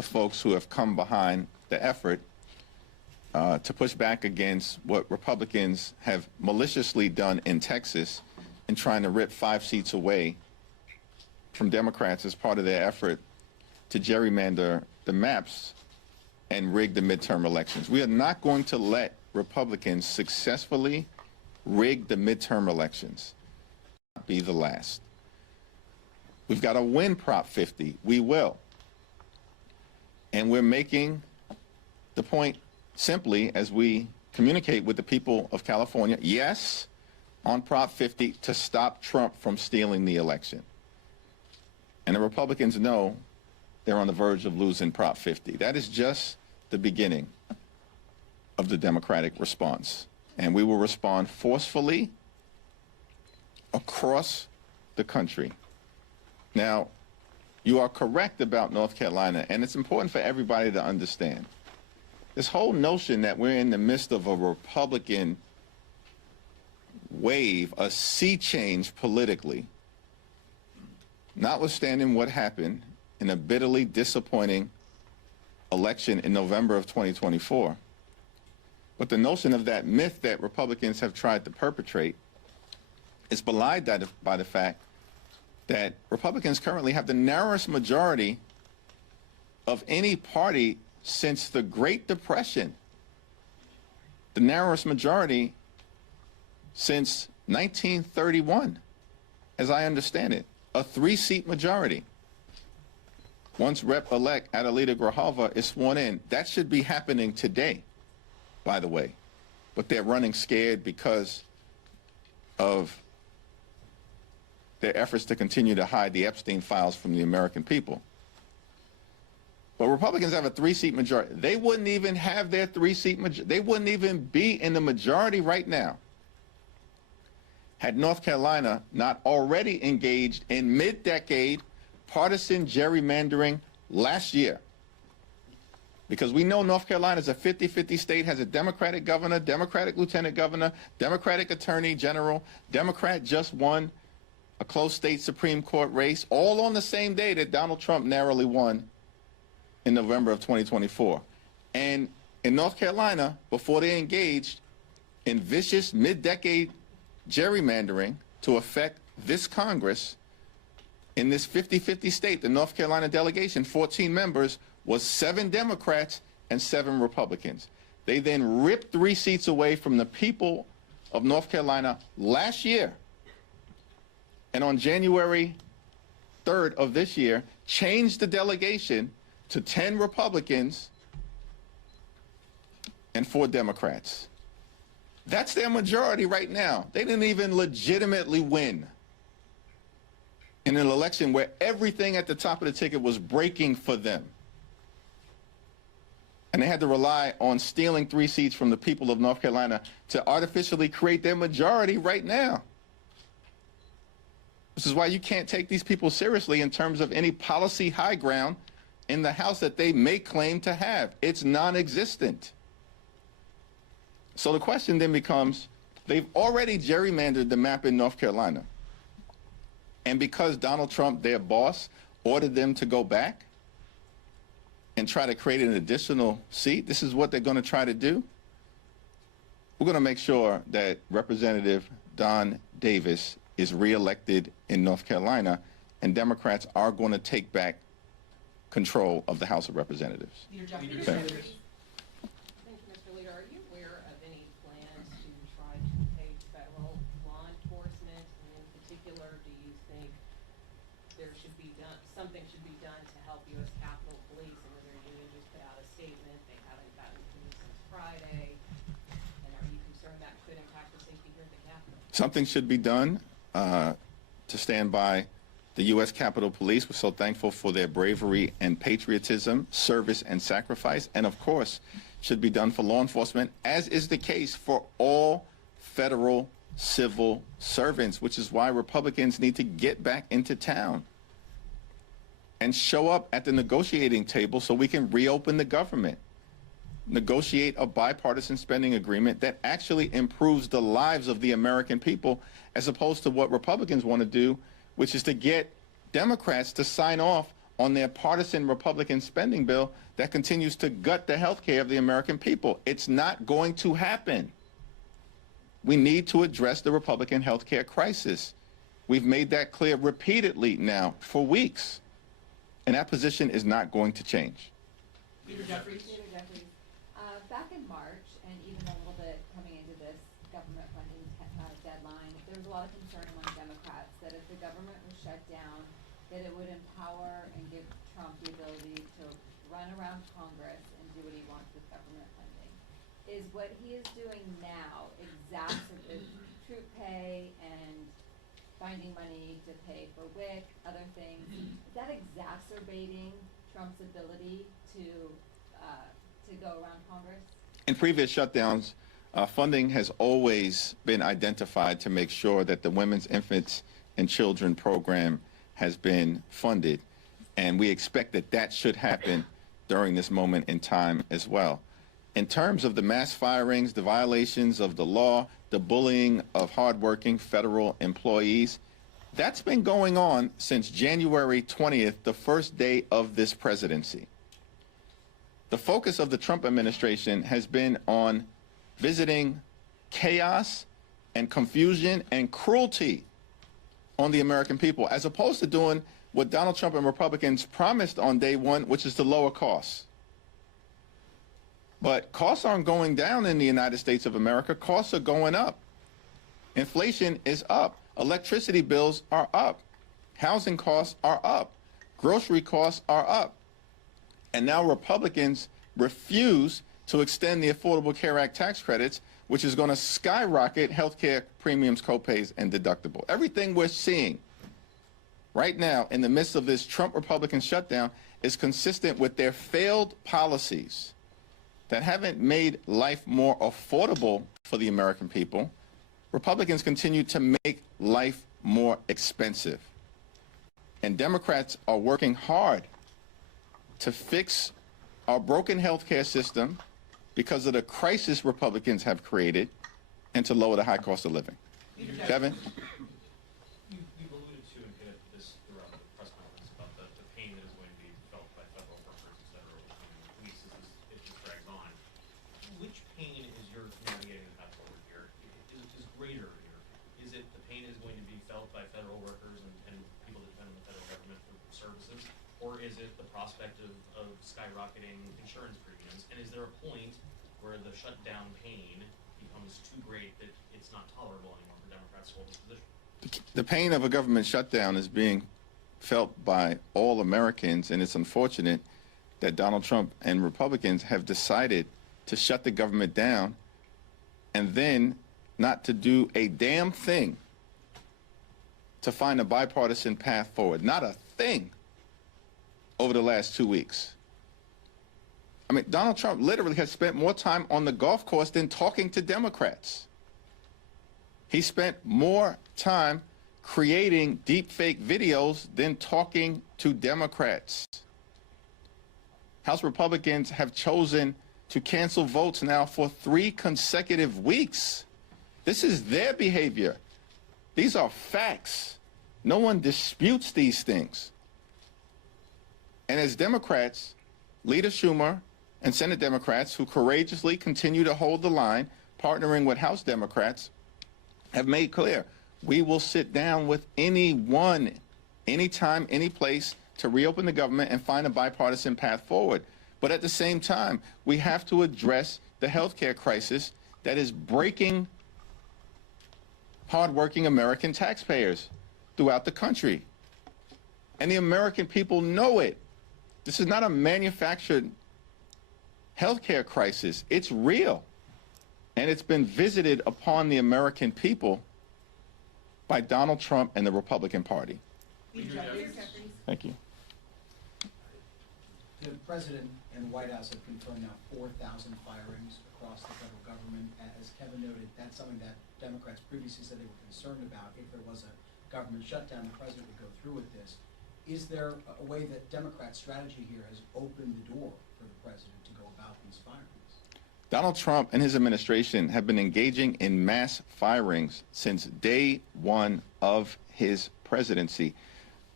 of folks who have come behind the effort to push back against what Republicans have maliciously done in Texas in trying to rip 5 seats away from Democrats as part of their effort to gerrymander the maps and rig the midterm elections. We are not going to let Republicans successfully rig the midterm elections. Be the last. We've got to win Prop 50. We will. And we're making the point simply as we communicate with the people of California, yes, on Prop 50 to stop Trump from stealing the election. And the Republicans know they're on the verge of losing Prop 50. That is just the beginning of the Democratic response. And we will respond forcefully across the country. Now, you are correct about North Carolina, and it's important for everybody to understand. This whole notion that we're in the midst of a Republican wave, a sea change politically, notwithstanding what happened in a bitterly disappointing election in November of 2024. But the notion of that myth that Republicans have tried to perpetrate is belied by the fact that Republicans currently have the narrowest majority of any party since the Great Depression. The narrowest majority since 1931, as I understand it, a 3-seat majority. Once Rep-elect Adelita Grijalva is sworn in, that should be happening today, by the way. But they're running scared because of their efforts to continue to hide the Epstein files from the American people. But Republicans have a 3-seat majority. They wouldn't even have their 3-seat majority. They wouldn't even be in the majority right now had North Carolina not already engaged in mid-decade partisan gerrymandering last year. Because we know North Carolina is a 50-50 state, has a Democratic governor, Democratic lieutenant governor, Democratic attorney general, Democrat just won a close state Supreme Court race, all on the same day that Donald Trump narrowly won in November of 2024. And in North Carolina, before they engaged in vicious mid-decade gerrymandering to affect this Congress, in this 50-50 state, the North Carolina delegation, 14 members, was 7 Democrats and 7 Republicans. They then ripped 3 seats away from the people of North Carolina last year. And on January 3rd of this year, changed the delegation to 10 Republicans and 4 Democrats. That's their majority right now. They didn't even legitimately win in an election where everything at the top of the ticket was breaking for them. And they had to rely on stealing 3 seats from the people of North Carolina to artificially create their majority right now. This is why you can't take these people seriously in terms of any policy high ground in the House that they may claim to have. It's non-existent. So the question then becomes, they've already gerrymandered the map in North Carolina. And because Donald Trump, their boss, ordered them to go back and try to create an additional seat, this is what they're going to try to do. We're going to make sure that Representative Don Davis is reelected in North Carolina, and Democrats are going to take back control of the House of Representatives. Thank you, Mr. Leader. Are you aware of any plans to try to pay federal law enforcement? And in particular, do you think there should be something should be done to help U.S. Capitol Police? And whether you just put out a statement, they haven't gotten to me since Friday. And are you concerned that could impact the safety here at the Capitol? Something should be done to stand by the U.S. Capitol Police. We're so thankful for their bravery and patriotism, service and sacrifice, and of course should be done for law enforcement, as is the case for all federal civil servants, which is why Republicans need to get back into town and show up at the negotiating table so we can reopen the government, negotiate a bipartisan spending agreement that actually improves the lives of the American people, as opposed to what Republicans want to do, which is to get Democrats to sign off on their partisan Republican spending bill that continues to gut the health care of the American people. It's not going to happen. We need to address the Republican health care crisis. We've made that clear repeatedly now for weeks, and that position is not going to change. Peter Jeffries. Back in March, and even a little bit coming into this government funding deadline, there was a lot of concern among Democrats that if the government was shut down, that it would empower and give Trump the ability to run around Congress and do what he wants with government funding. Is what he is doing now exacerbating troop pay and finding money to pay for WIC, other things? Is that exacerbating Trump's ability to go around Congress? In previous shutdowns, funding has always been identified to make sure that the Women's, Infants, and Children program has been funded, and we expect that that should happen during this moment in time as well. In terms of the mass firings, the violations of the law, the bullying of hardworking federal employees, that's been going on since January 20th, the first day of this presidency. The focus of the Trump administration has been on visiting chaos and confusion and cruelty on the American people, as opposed to doing what Donald Trump and Republicans promised on day one, which is to lower costs. But costs aren't going down in the United States of America. Costs are going up. Inflation is up. Electricity bills are up. Housing costs are up. Grocery costs are up. And now Republicans refuse to extend the Affordable Care Act tax credits, which is going to skyrocket health care premiums, copays, and deductible. Everything we're seeing right now in the midst of this Trump Republican shutdown is consistent with their failed policies that haven't made life more affordable for the American people. Republicans continue to make life more expensive. And Democrats are working hard to fix our broken health care system because of the crisis Republicans have created and to lower the high cost of living. Kevin? You've alluded to and hit at this throughout the press conference about the pain that is going to be felt by federal workers, et cetera, with police as it just drags on. Which pain is your navigating the path forward here is greater here? Is it the pain is going to be felt by federal workers and people that depend on the federal government for services? Or is it the prospect of skyrocketing insurance premiums? And is there a point where the shutdown pain becomes too great that it's not tolerable anymore for Democrats to hold this position? The pain of a government shutdown is being felt by all Americans, and it's unfortunate that Donald Trump and Republicans have decided to shut the government down and then not to do a damn thing to find a bipartisan path forward. Not a thing over the last 2 weeks. I mean, Donald Trump literally has spent more time on the golf course than talking to Democrats. He spent more time creating deepfake videos than talking to Democrats. House Republicans have chosen to cancel votes now for 3 consecutive weeks. This is their behavior. These are facts. No one disputes these things. And as Democrats, Leader Schumer and Senate Democrats who courageously continue to hold the line, partnering with House Democrats, have made clear, we will sit down with anyone, anytime, any place to reopen the government and find a bipartisan path forward. But at the same time, we have to address the health care crisis that is breaking hardworking American taxpayers throughout the country. And the American people know it. This is not a manufactured healthcare crisis. It's real. And it's been visited upon the American people by Donald Trump and the Republican Party. Thank you. The President and the White House have confirmed now 4,000 firings across the federal government. As Kevin noted, that's something that Democrats previously said they were concerned about. If there was a government shutdown, the President would go through with this. Is there a way that Democrat strategy here has opened the door for the President to go about these firings? Donald Trump and his administration have been engaging in mass firings since day one of his presidency.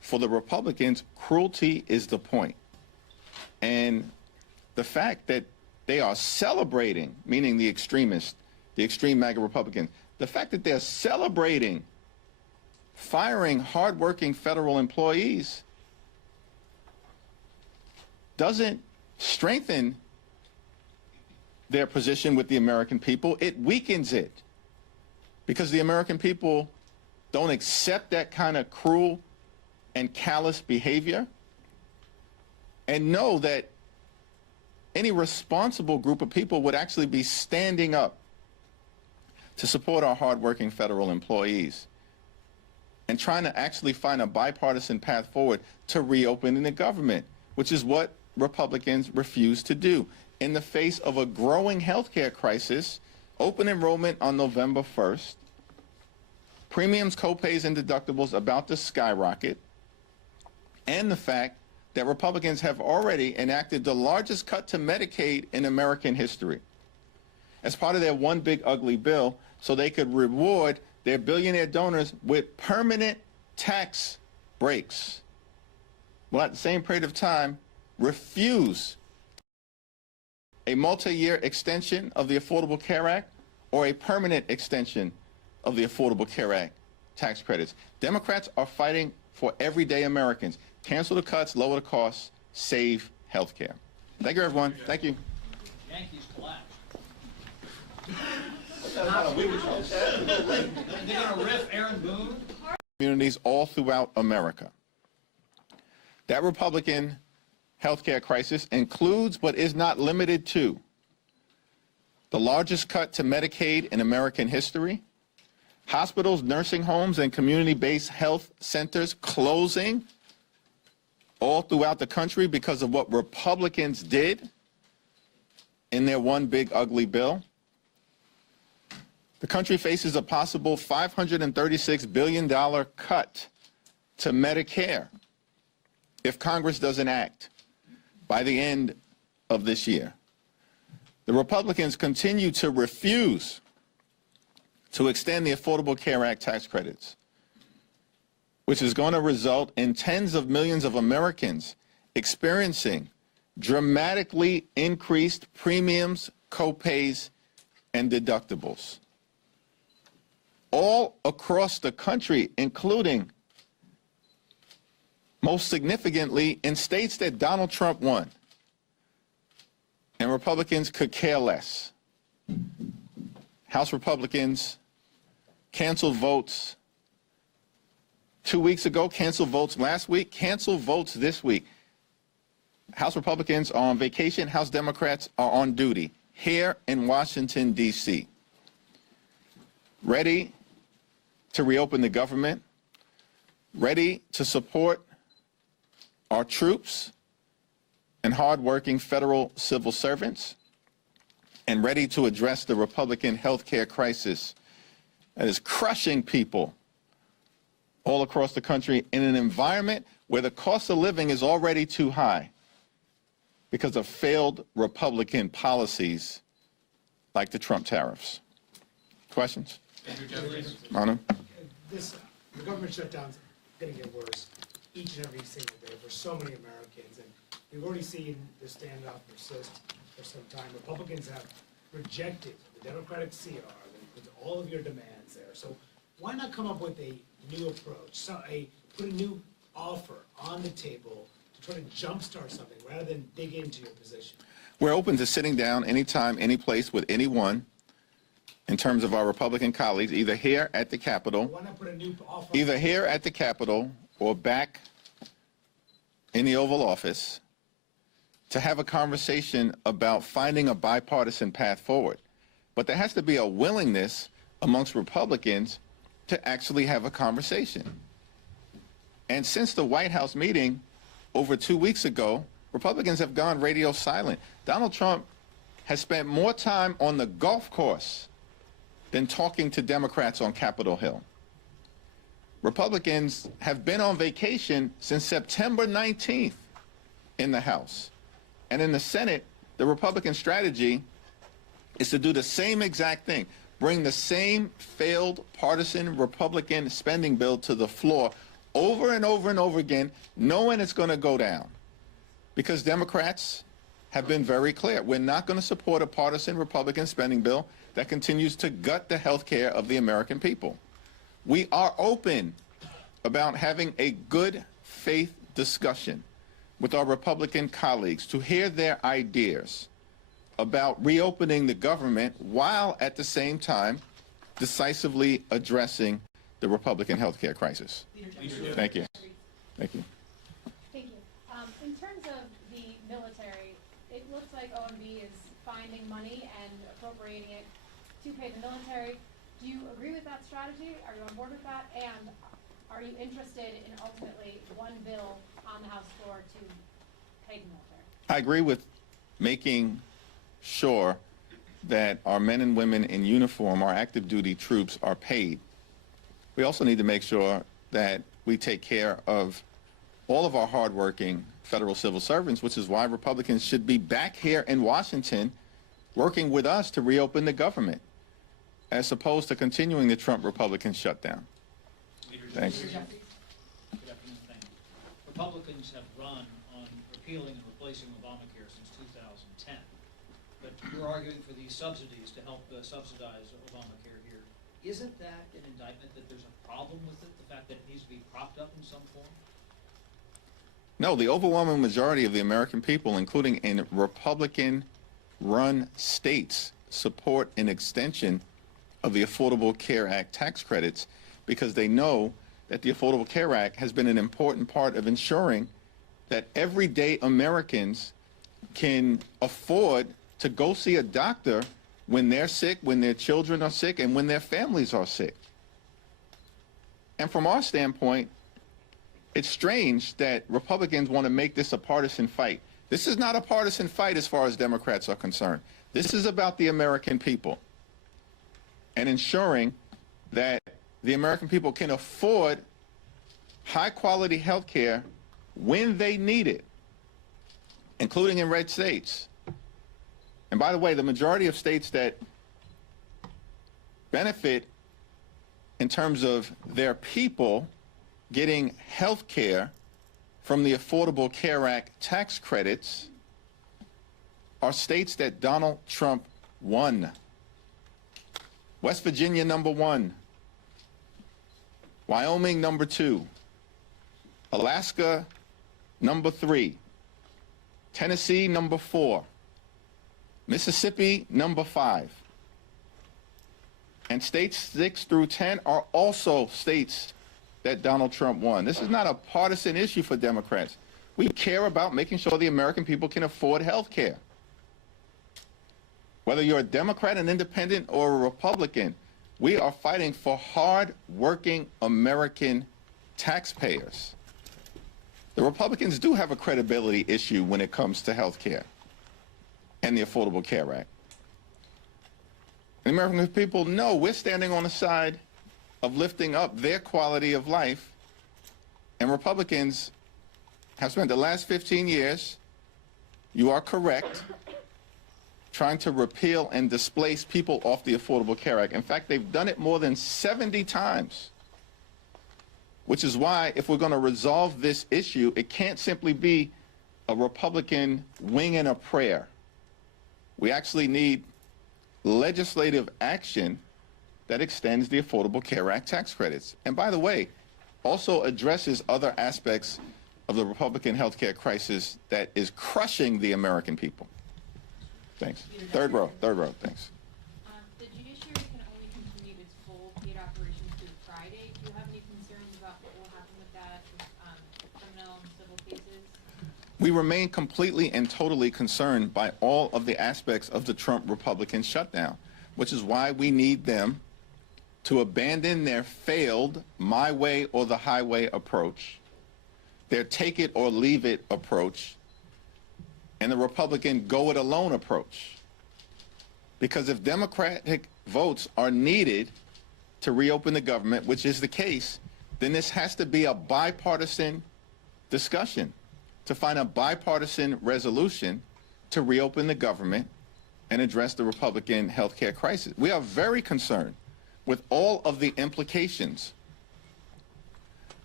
for the Republicans, cruelty is the point. And the fact that they are celebrating, meaning the extremists, the extreme MAGA Republicans, the fact that they're celebrating firing hardworking federal employees doesn't strengthen their position with the American people. It weakens it, because the American people don't accept that kind of cruel and callous behavior, and know that any responsible group of people would actually be standing up to support our hardworking federal employees and trying to actually find a bipartisan path forward to reopening the government, which is what Republicans refuse to do. In the face of a growing healthcare crisis, open enrollment on November 1st, premiums, copays, and deductibles about to skyrocket, and the fact that Republicans have already enacted the largest cut to Medicaid in American history as part of their one big ugly bill, so they could reward their billionaire donors with permanent tax breaks, while at the same period of time refuse a multi-year extension of the Affordable Care Act or a permanent extension of the Affordable Care Act tax credits. Democrats are fighting for everyday Americans. Cancel the cuts, lower the costs, save health care. Thank you, everyone. Thank you. Yankees collapsed. They're gonna riff Aaron Boone? Communities all throughout America. That Republican healthcare crisis includes, but is not limited to, the largest cut to Medicaid in American history, hospitals, nursing homes, and community-based health centers closing all throughout the country because of what Republicans did in their one big ugly bill. The country faces a possible $536 billion cut to Medicare if Congress doesn't act by the end of this year. The Republicans continue to refuse to extend the Affordable Care Act tax credits, which is going to result in tens of millions of Americans experiencing dramatically increased premiums, copays, and deductibles. All across the country, including, most significantly, in states that Donald Trump won, and Republicans could care less. House Republicans canceled votes 2 weeks ago, canceled votes last week, canceled votes this week. House Republicans are on vacation, House Democrats are on duty here in Washington, D.C., ready to reopen the government, ready to support our troops and hardworking federal civil servants, and ready to address the Republican health care crisis that is crushing people all across the country in an environment where the cost of living is already too high because of failed Republican policies like the Trump tariffs. Questions? Manu? The government shutdown's gonna get worse each and every single day for so many Americans, and we've already seen the standoff persist for some time. Republicans have rejected the Democratic CR with all of your demands there. So why not come up with a new approach, put a new offer on the table to try to jumpstart something rather than dig into your position? We're open to sitting down anytime, any place with anyone in terms of our Republican colleagues, either here at the Capitol, Why not put a new offer? either here at the Capitol or back in the Oval Office, to have a conversation about finding a bipartisan path forward. But there has to be a willingness amongst Republicans to actually have a conversation. And since the White House meeting over 2 weeks ago, Republicans have gone radio silent. Donald Trump has spent more time on the golf course than talking to Democrats on Capitol Hill. Republicans have been on vacation since September 19th in the House. And in the Senate, the Republican strategy is to do the same exact thing, bring the same failed partisan Republican spending bill to the floor over and over and over again, knowing it's going to go down. Because Democrats have been very clear. We're not going to support a partisan Republican spending bill that continues to gut the health care of the American people. We are open about having a good faith discussion with our Republican colleagues to hear their ideas about reopening the government while at the same time decisively addressing the Republican health care crisis. Thank you. Thank you. Thank you. In terms of the military, it looks like OMB is finding money and appropriating it to pay the military. Do you agree with that strategy? Are you on board with that? And are you interested in ultimately one bill on the House floor to pay the military? I agree with making sure that our men and women in uniform, our active duty troops, are paid. We also need to make sure that we take care of all of our hardworking federal civil servants, which is why Republicans should be back here in Washington working with us to reopen the government, as opposed to continuing the Trump Republican shutdown. Thanks. Good afternoon, thank you. Republicans have run on repealing and replacing Obamacare since 2010, but you're arguing for these subsidies to help subsidize Obamacare here. Isn't that an indictment that there's a problem with it, the fact that it needs to be propped up in some form? No, the overwhelming majority of the American people, including in Republican-run states, support an extension of the Affordable Care Act tax credits because they know that the Affordable Care Act has been an important part of ensuring that everyday Americans can afford to go see a doctor when they're sick, when their children are sick, and when their families are sick. And from our standpoint, it's strange that Republicans want to make this a partisan fight. This is not a partisan fight as far as Democrats are concerned. This is about the American people and ensuring that the American people can afford high-quality health care when they need it, including in red states. And by the way, the majority of states that benefit in terms of their people getting health care from the Affordable Care Act tax credits are states that Donald Trump won. West Virginia, #1. Wyoming, #2. Alaska, #3. Tennessee, #4. Mississippi, #5. And states 6 through 10 are also states that Donald Trump won. This is not a partisan issue for Democrats. We care about making sure the American people can afford health care. Whether you're a Democrat, an independent, or a Republican, we are fighting for hard-working American taxpayers. The Republicans do have a credibility issue when it comes to health care and the Affordable Care Act. And the American people know we're standing on the side of lifting up their quality of life, and Republicans have spent the last 15 years, you are correct, trying to repeal and displace people off the Affordable Care Act. In fact, they've done it more than 70 times, which is why if we're going to resolve this issue, it can't simply be a Republican wing and a prayer. We actually need legislative action that extends the Affordable Care Act tax credits. And by the way, also addresses other aspects of the Republican health care crisis that is crushing the American people. Thanks. Third row, thanks. The judiciary can only continue its full paid operations through Friday. Do you have any concerns about what will happen with that, with criminal and civil cases? We remain completely and totally concerned by all of the aspects of the Trump Republican shutdown, which is why we need them to abandon their failed my way or the highway approach, their take it or leave it approach, and the Republican go it alone approach. Because if Democratic votes are needed to reopen the government, which is the case, then this has to be a bipartisan discussion to find a bipartisan resolution to reopen the government and address the Republican health care crisis. We are very concerned with all of the implications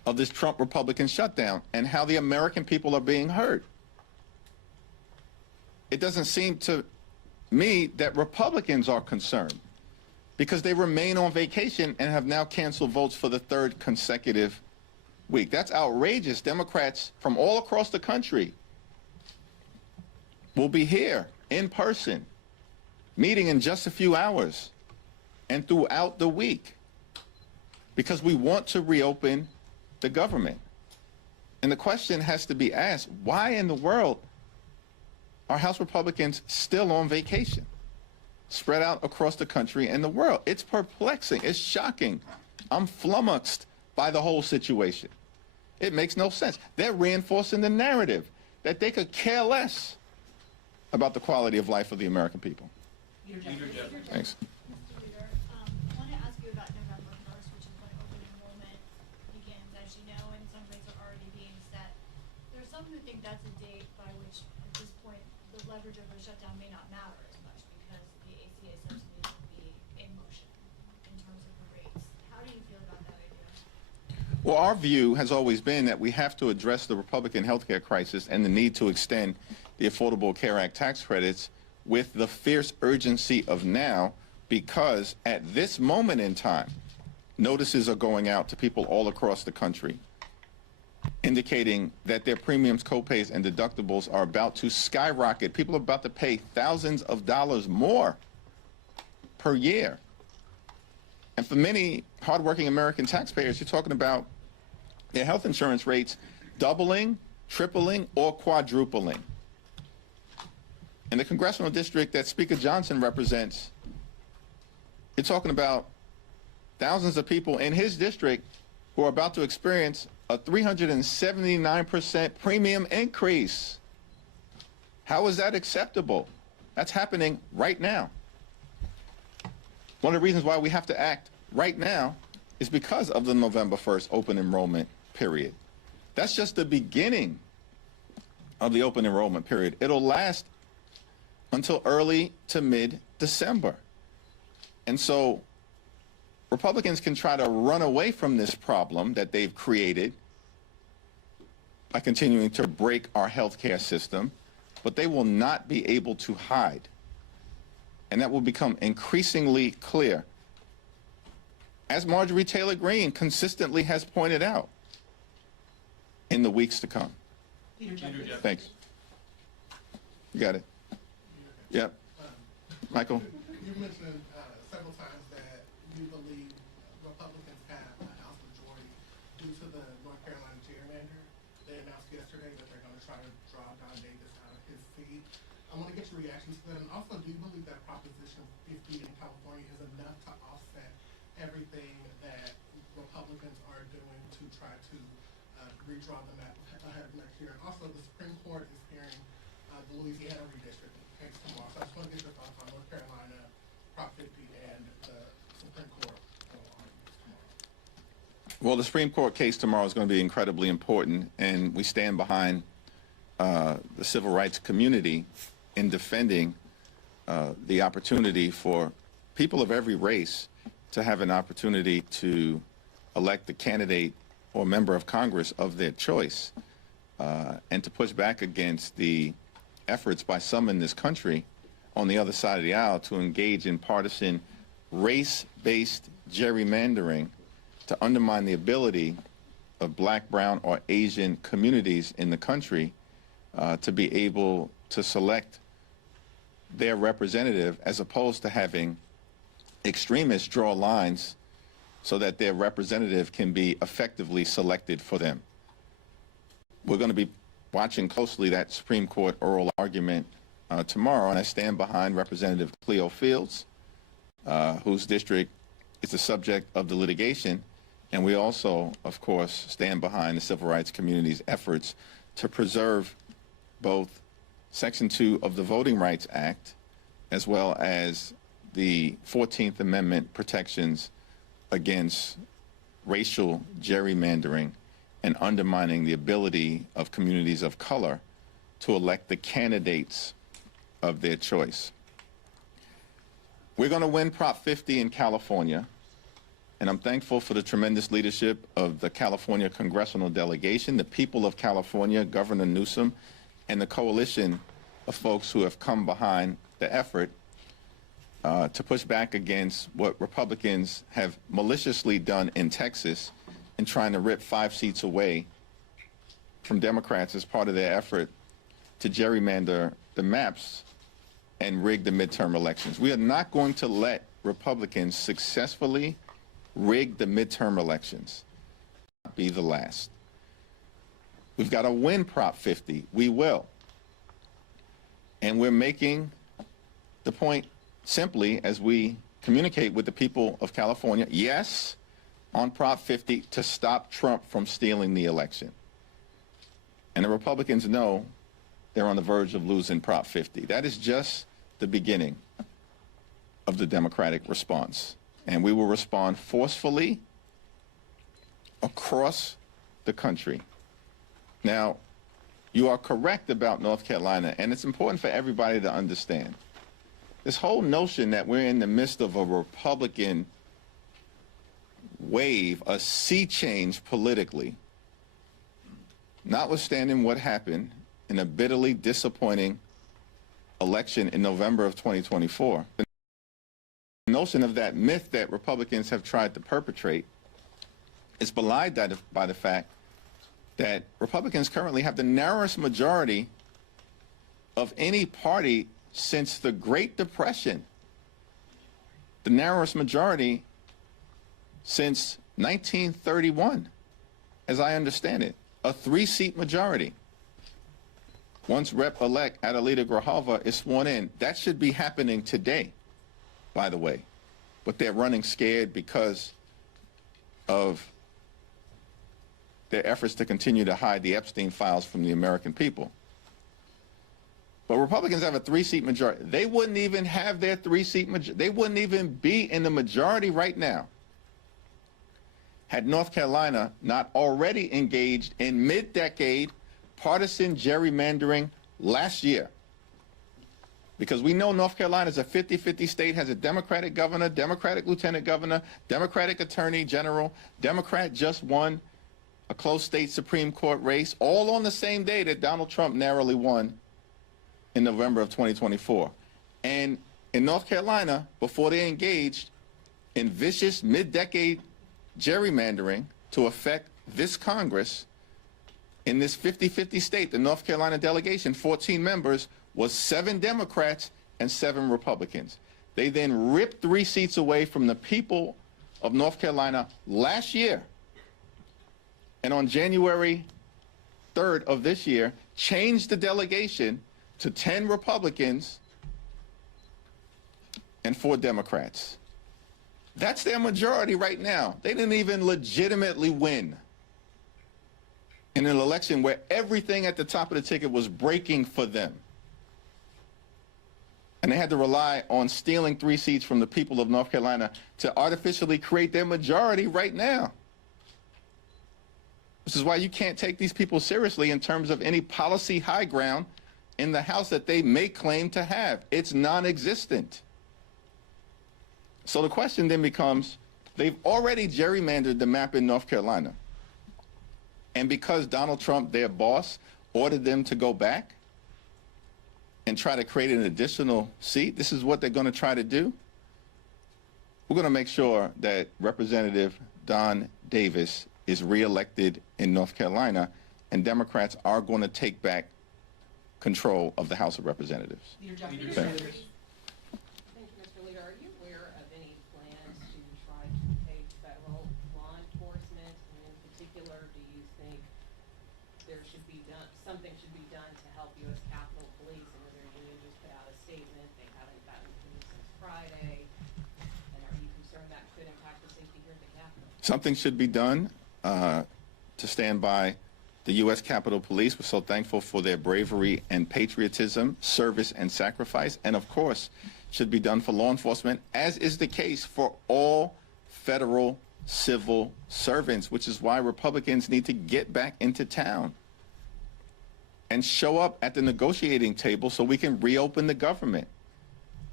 of this Trump Republican shutdown and how the American people are being hurt. It doesn't seem to me that Republicans are concerned because they remain on vacation and have now canceled votes for the third consecutive week. That's outrageous. Democrats from all across the country will be here in person, meeting in just a few hours and throughout the week because we want to reopen the government. And the question has to be asked, why in the world are House Republicans still on vacation, spread out across the country and the world? It's perplexing. It's shocking. I'm flummoxed by the whole situation. It makes no sense. They're reinforcing the narrative that they could care less about the quality of life of the American people. Thanks. Mr. Leader, I want to ask you about November 1st, which is when open enrollment begins, as you know, and some rates are already being set. There's some who think that's a date by which, at this point, the leverage of a shutdown may not matter as much because the ACA subsidies will be in motion in terms of the rates. How do you feel about that idea? Well, our view has always been that we have to address the Republican health care crisis and the need to extend the Affordable Care Act tax credits with the fierce urgency of now, because at this moment in time, notices are going out to people all across the country indicating that their premiums, copays, and deductibles are about to skyrocket. People are about to pay thousands of dollars more per year. And for many hardworking American taxpayers, you're talking about their health insurance rates doubling, tripling, or quadrupling. In the congressional district that Speaker Johnson represents, you're talking about thousands of people in his district who are about to experience a 379% premium increase. How is that acceptable? That's happening right now. One of the reasons why we have to act right now is because of the November 1st open enrollment period. That's just the beginning of the open enrollment period. It'll last until early to mid-December. And so Republicans can try to run away from this problem that they've created by continuing to break our health care system, but they will not be able to hide. And that will become increasingly clear, as Marjorie Taylor Greene consistently has pointed out, in the weeks to come. Thanks. You got it. Yep. Michael? You mentioned several times that you believe Republicans have a House majority due to the North Carolina gerrymander. They announced yesterday that they're going to try to draw Don Davis out of his seat. I want to get your reaction to that. And also, do you believe that Proposition 50 in California is enough to offset everything that Republicans are doing to try to redraw the map ahead of next year? And also, the Supreme Court is hearing the Louisiana redistricting case tomorrow. So I just want to get your thoughts on North Carolina, Prop 50, and the Supreme Court arguments tomorrow. Well, the Supreme Court case tomorrow is going to be incredibly important, and we stand behind the civil rights community in defending the opportunity for people of every race to have an opportunity to elect the candidate or member of Congress of their choice, and to push back against the efforts by some in this country on the other side of the aisle to engage in partisan race-based gerrymandering to undermine the ability of black, brown, or Asian communities in the country to be able to select their representative, as opposed to having extremists draw lines so that their representative can be effectively selected for them. We're going to be watching closely that Supreme Court oral argument tomorrow, and I stand behind Representative Cleo Fields, whose district is the subject of the litigation, and we also, of course, stand behind the civil rights community's efforts to preserve both Section 2 of the Voting Rights Act, as well as the 14th Amendment protections against racial gerrymandering and undermining the ability of communities of color to elect the candidates of their choice. We're going to win Prop 50 in California. And I'm thankful for the tremendous leadership of the California congressional delegation, the people of California, Governor Newsom, and the coalition of folks who have come behind the effort to push back against what Republicans have maliciously done in Texas in trying to rip 5 seats away from Democrats as part of their effort to gerrymander the maps and rig the midterm elections. We are not going to let Republicans successfully rig the midterm elections. Be the last. We've got to win Prop 50. We will. And we're making the point simply as we communicate with the people of California, yes, on Prop 50 to stop Trump from stealing the election. And the Republicans know they're on the verge of losing Prop 50. That is just the beginning of the Democratic response. And we will respond forcefully across the country. Now, you are correct about North Carolina, and it's important for everybody to understand. This whole notion that we're in the midst of a Republican wave, a sea change politically, notwithstanding what happened in a bitterly disappointing election in November of 2024, the notion of that myth that Republicans have tried to perpetrate is belied by the fact that Republicans currently have the narrowest majority of any party since the Great Depression, the narrowest majority since 1931, as I understand it, a 3-seat majority. Once Rep-elect Adelita Grijalva is sworn in, that should be happening today, by the way. But they're running scared because of their efforts to continue to hide the Epstein files from the American people. But Republicans have a 3-seat majority. They wouldn't even have their 3-seat majority. They wouldn't even be in the majority right now had North Carolina not already engaged in mid-decade partisan gerrymandering last year. Because we know North Carolina is a 50-50 state, has a Democratic governor, Democratic lieutenant governor, Democratic attorney general, Democrat just won a close state Supreme Court race, all on the same day that Donald Trump narrowly won in November of 2024. And in North Carolina, before they engaged in vicious mid-decade gerrymandering to affect this Congress, in this 50-50 state, the North Carolina delegation, 14 members, was 7 Democrats and 7 Republicans. They then ripped 3 seats away from the people of North Carolina last year. And on January 3rd of this year, changed the delegation to 10 Republicans and 4 Democrats. That's their majority right now. They didn't even legitimately win in an election where everything at the top of the ticket was breaking for them. And they had to rely on stealing 3 seats from the people of North Carolina to artificially create their majority right now. This is why you can't take these people seriously in terms of any policy high ground in the House that they may claim to have. It's non-existent. So the question then becomes, they've already gerrymandered the map in North Carolina. And because Donald Trump, their boss, ordered them to go back and try to create an additional seat, this is what they're going to try to do. We're going to make sure that Representative Don Davis is reelected in North Carolina, and Democrats are going to take back control of the House of Representatives. Thank you, Mr. Leader. Are you aware of any plans to try to pay federal law enforcement? And in particular, do you think there should be something should be done to help U.S. Capitol Police? And their union just put out a statement. They haven't gotten police since Friday. And are you concerned that could impact the safety here at the Capitol? Something should be done to stand by the U.S. Capitol Police. We're so thankful for their bravery and patriotism, service and sacrifice, and of course should be done for law enforcement, as is the case for all federal civil servants, which is why Republicans need to get back into town and show up at the negotiating table so we can reopen the government.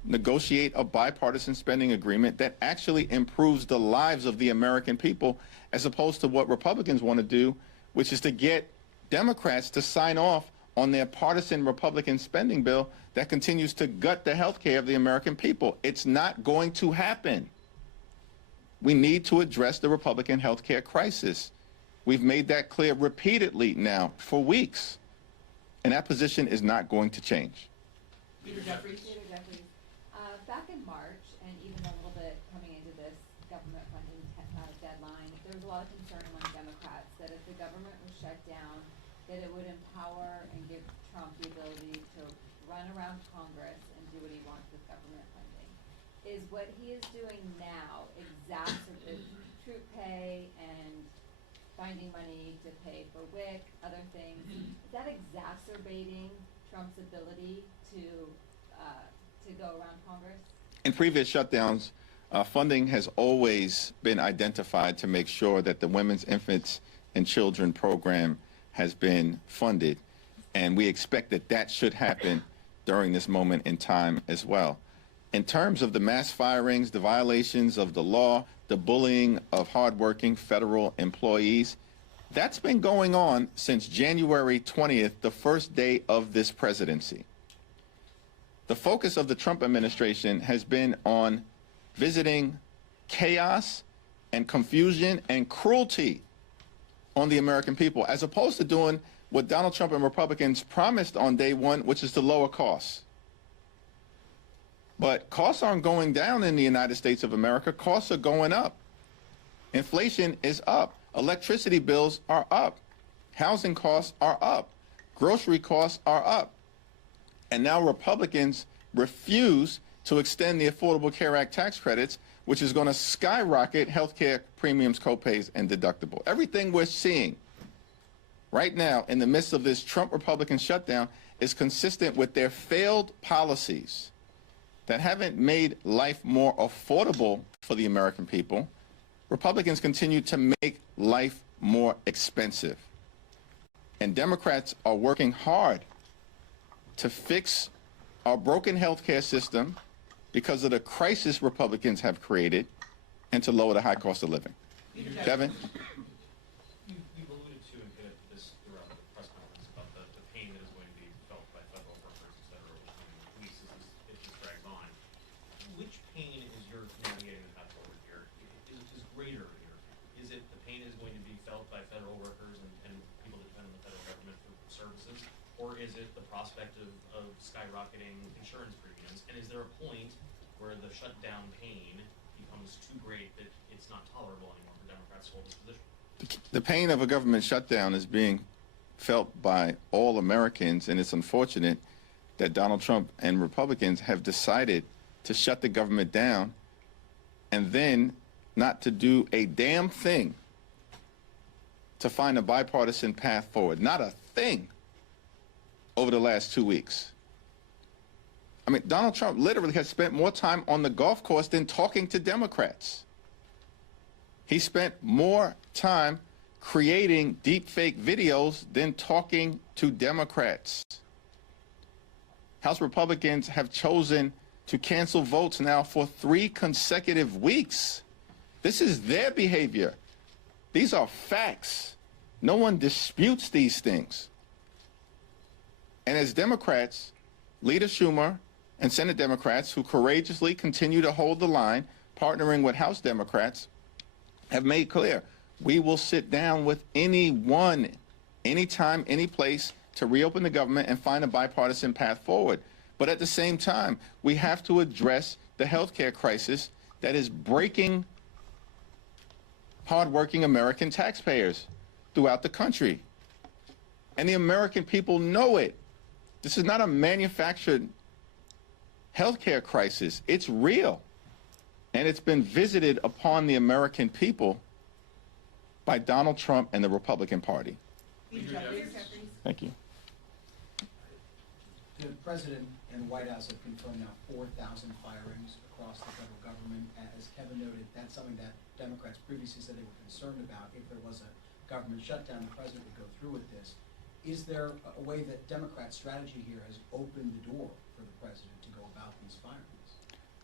negotiate a bipartisan spending agreement that actually improves the lives of the American people, as opposed to what Republicans want to do, which is to get Democrats to sign off on their partisan Republican spending bill that continues to gut the health care of the American people. It's not going to happen. We need to address the Republican health care crisis. We've made that clear repeatedly now for weeks, and that position is not going to change. Peter Jeffries. Back in March, and even a little bit coming into this government funding deadline, there was a lot of concern among Democrats that if the government was shut down, that it would empower and give Trump the ability to run around Congress and do what he wants with government funding. Is what he is doing now exacerbating troop pay and finding money to pay for WIC, other things? Is that exacerbating Trump's ability to go around Congress? In previous shutdowns, funding has always been identified to make sure that the Women's, Infants, and Children program has been funded, and we expect that that should happen during this moment in time as well. In terms of the mass firings, the violations of the law, the bullying of hardworking federal employees, that's been going on since January 20th, the first day of this presidency. The focus of the Trump administration has been on visiting chaos and confusion and cruelty on the American people, as opposed to doing what Donald Trump and Republicans promised on day one, which is to lower costs. But costs aren't going down in the United States of America. Costs are going up. Inflation is up. Electricity bills are up. Housing costs are up. Grocery costs are up. And now Republicans refuse to extend the Affordable Care Act tax credits, which is going to skyrocket health care premiums, copays, and deductible. Everything we're seeing right now in the midst of this Trump Republican shutdown is consistent with their failed policies that haven't made life more affordable for the American people. Republicans continue to make life more expensive. And Democrats are working hard to fix our broken health care system because of the crisis Republicans have created, and to lower the high cost of living. Devin? You've alluded to and hit at this throughout the press conference about the pain that is going to be felt by federal workers, et cetera, which police as it just drags on. Which pain is your navigating the path forward here? Is greater here? Is it the pain is going to be felt by federal workers and people that depend on the federal government for services? Or is it the prospect of skyrocketing insurance premiums? And is there a point where the shutdown pain becomes too great that it's not tolerable anymore for Democrats to hold this position? The pain of a government shutdown is being felt by all Americans, and it's unfortunate that Donald Trump and Republicans have decided to shut the government down and then not to do a damn thing to find a bipartisan path forward. Not a thing over the last 2 weeks. I mean, Donald Trump literally has spent more time on the golf course than talking to Democrats. He spent more time creating deepfake videos than talking to Democrats. House Republicans have chosen to cancel votes now for 3 consecutive weeks. This is their behavior. These are facts. No one disputes these things. And as Democrats, Leader Schumer and Senate Democrats who courageously continue to hold the line, partnering with House Democrats, have made clear, we will sit down with anyone, anytime, any place to reopen the government and find a bipartisan path forward. But at the same time, we have to address the health care crisis that is breaking hardworking American taxpayers throughout the country. And the American people know it. This is not a manufactured healthcare crisis. It's real. And it's been visited upon the American people by Donald Trump and the Republican Party. Thank you. The President and the White House have confirmed now 4,000 firings across the federal government. As Kevin noted, that's something that Democrats previously said they were concerned about. If there was a government shutdown, the President would go through with this. Is there a way that Democrat strategy here has opened the door for the President to go about these firings?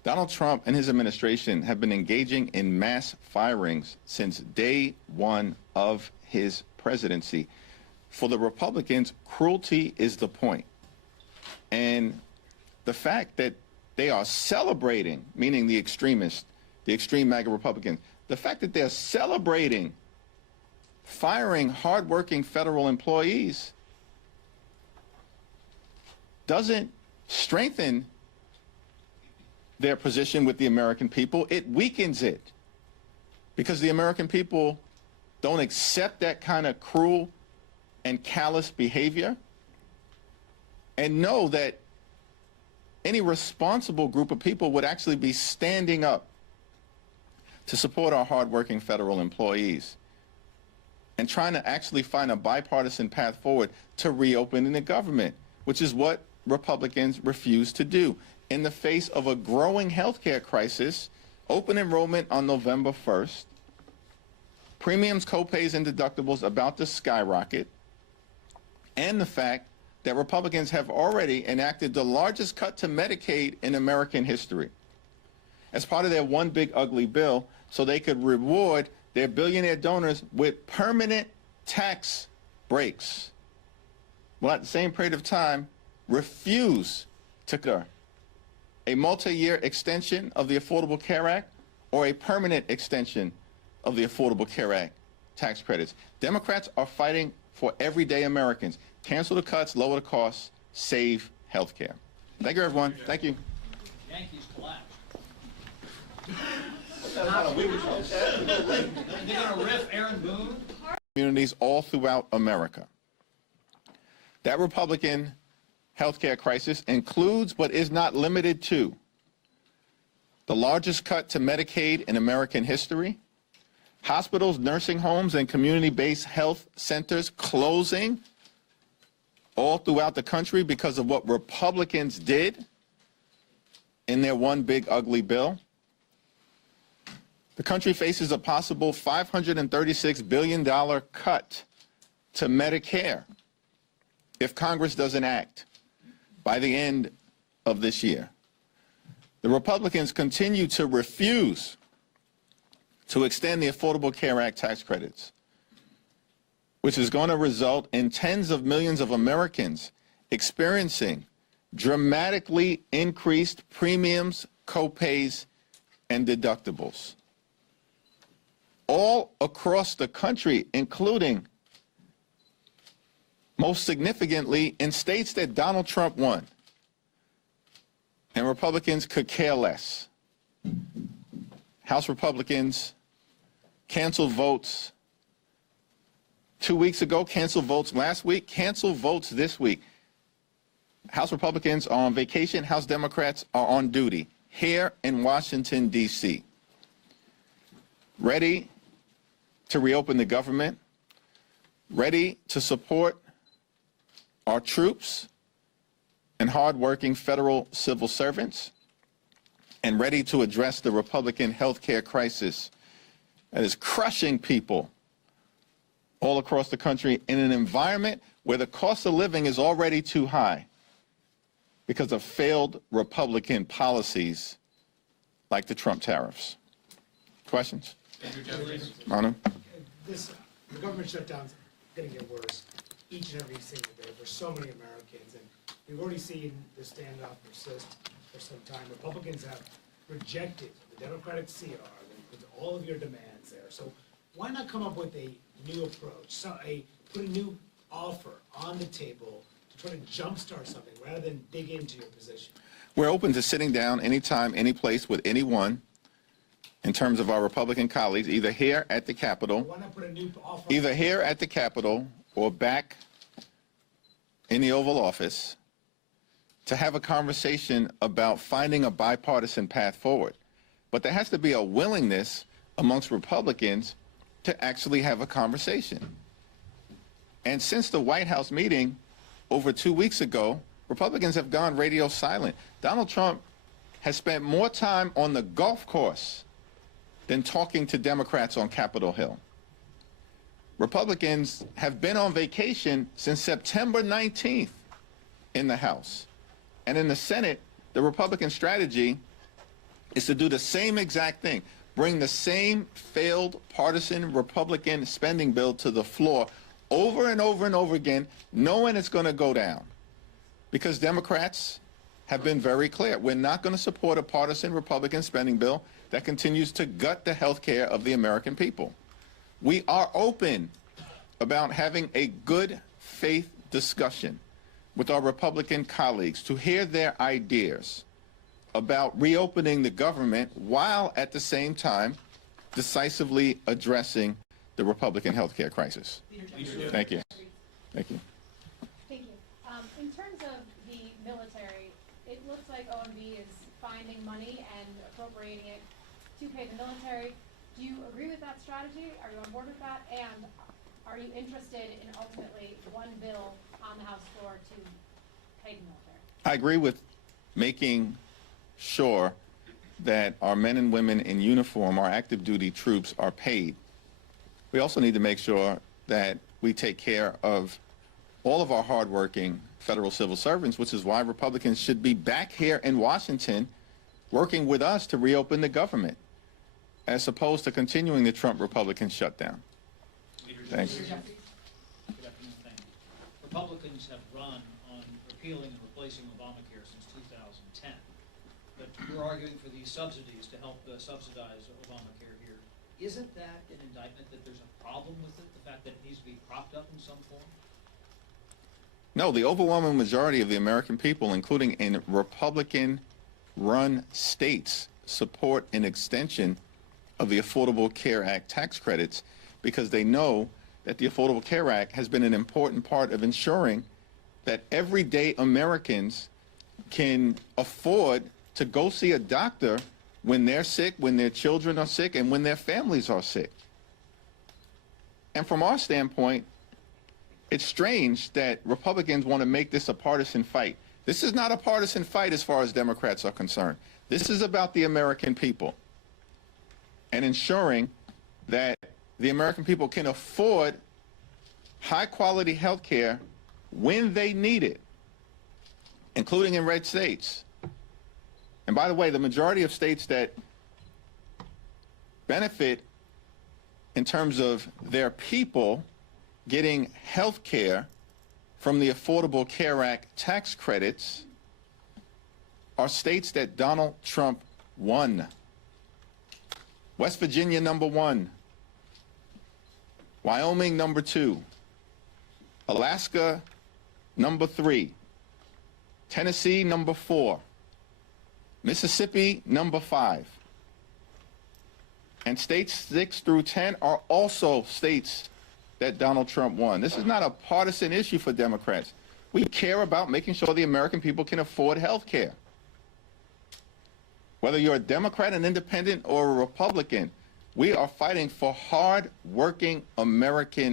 Donald Trump and his administration have been engaging in mass firings since day one of his presidency. For the Republicans, cruelty is the point. And the fact that they are celebrating, meaning the extremists, the extreme MAGA Republicans, the fact that they're celebrating firing hardworking federal employees doesn't strengthen their position with the American people. It weakens it, because the American people don't accept that kind of cruel and callous behavior, and know that any responsible group of people would actually be standing up to support our hardworking federal employees and trying to actually find a bipartisan path forward to reopening the government, which is what Republicans refuse to do. In the face of a growing healthcare crisis, open enrollment on November 1st, premiums, copays, and deductibles about to skyrocket, and the fact that Republicans have already enacted the largest cut to Medicaid in American history as part of their one big ugly bill, so they could reward their billionaire donors with permanent tax breaks, while at the same period of time refuse to a multi-year extension of the Affordable Care Act or a permanent extension of the Affordable Care Act tax credits. Democrats are fighting for everyday Americans. Cancel the cuts, lower the costs, save health care. Thank you, everyone. Thank you. Yankees collapsed. They're gonna riff Aaron Boone? Communities all throughout America. That Republican healthcare crisis includes, but is not limited to, the largest cut to Medicaid in American history, hospitals, nursing homes, and community-based health centers closing all throughout the country because of what Republicans did in their one big ugly bill. The country faces a possible $536 billion cut to Medicare if Congress doesn't act by the end of this year. The Republicans continue to refuse to extend the Affordable Care Act tax credits, which is going to result in tens of millions of Americans experiencing dramatically increased premiums, copays, and deductibles. All across the country, including, most significantly, in states that Donald Trump won, and Republicans could care less. House Republicans canceled votes 2 weeks ago, canceled votes last week, canceled votes this week. House Republicans are on vacation, House Democrats are on duty here in Washington, D.C., ready to reopen the government, ready to support our troops and hardworking federal civil servants, and ready to address the Republican health care crisis that is crushing people all across the country in an environment where the cost of living is already too high because of failed Republican policies like the Trump tariffs. Questions? Manu? The government shutdown's gonna get worse each and every single day for so many Americans, and we've already seen the standoff persist for some time. Republicans have rejected the Democratic CR, with all of your demands there. So why not come up with a new approach, put a new offer on the table to try to jumpstart something rather than dig into your position? We're open to sitting down anytime, any place with anyone in terms of our Republican colleagues, either here at the Capitol, Why not put a new offer? either here at the Capitol or back in the Oval Office, to have a conversation about finding a bipartisan path forward. But there has to be a willingness amongst Republicans to actually have a conversation. And since the White House meeting over 2 weeks ago, Republicans have gone radio silent. Donald Trump has spent more time on the golf course than talking to Democrats on Capitol Hill. Republicans have been on vacation since September 19th in the House. And in the Senate, the Republican strategy is to do the same exact thing. Bring the same failed partisan Republican spending bill to the floor over and over and over again, knowing it's going to go down. Because Democrats have been very clear. We're not going to support a partisan Republican spending bill that continues to gut the health care of the American people. We are open about having a good faith discussion with our Republican colleagues to hear their ideas about reopening the government while at the same time decisively addressing the Republican health care crisis. Thank you. Thank you. Thank you. In terms of the military, it looks like OMB is finding money and appropriating it to pay the military. Do you agree with that strategy? Are you on board with that? And are you interested in ultimately one bill on the House floor to pay the military? I agree with making sure that our men and women in uniform, our active duty troops, are paid. We also need to make sure that we take care of all of our hardworking federal civil servants, which is why Republicans should be back here in Washington working with us to reopen the government, as opposed to continuing the Trump Republican shutdown. Thanks. Good afternoon, thank you. Republicans have run on repealing and replacing Obamacare since 2010, but you're arguing for these subsidies to help subsidize Obamacare here. Isn't that an indictment that there's a problem with it, the fact that it needs to be propped up in some form? No, the overwhelming majority of the American people, including in Republican-run states, support an extension of the Affordable Care Act tax credits because they know that the Affordable Care Act has been an important part of ensuring that everyday Americans can afford to go see a doctor when they're sick, when their children are sick, and when their families are sick. And from our standpoint, it's strange that Republicans want to make this a partisan fight. This is not a partisan fight as far as Democrats are concerned. This is about the American people and ensuring that the American people can afford high-quality health care when they need it, including in red states. And by the way, the majority of states that benefit in terms of their people getting health care from the Affordable Care Act tax credits are states that Donald Trump won. West Virginia, #1. Wyoming, #2. Alaska, #3. Tennessee, #4. Mississippi, #5. And states 6 through 10 are also states that Donald Trump won. This is not a partisan issue for Democrats. We care about making sure the American people can afford health care. Whether you're a Democrat, an independent, or a Republican, we are fighting for hard-working American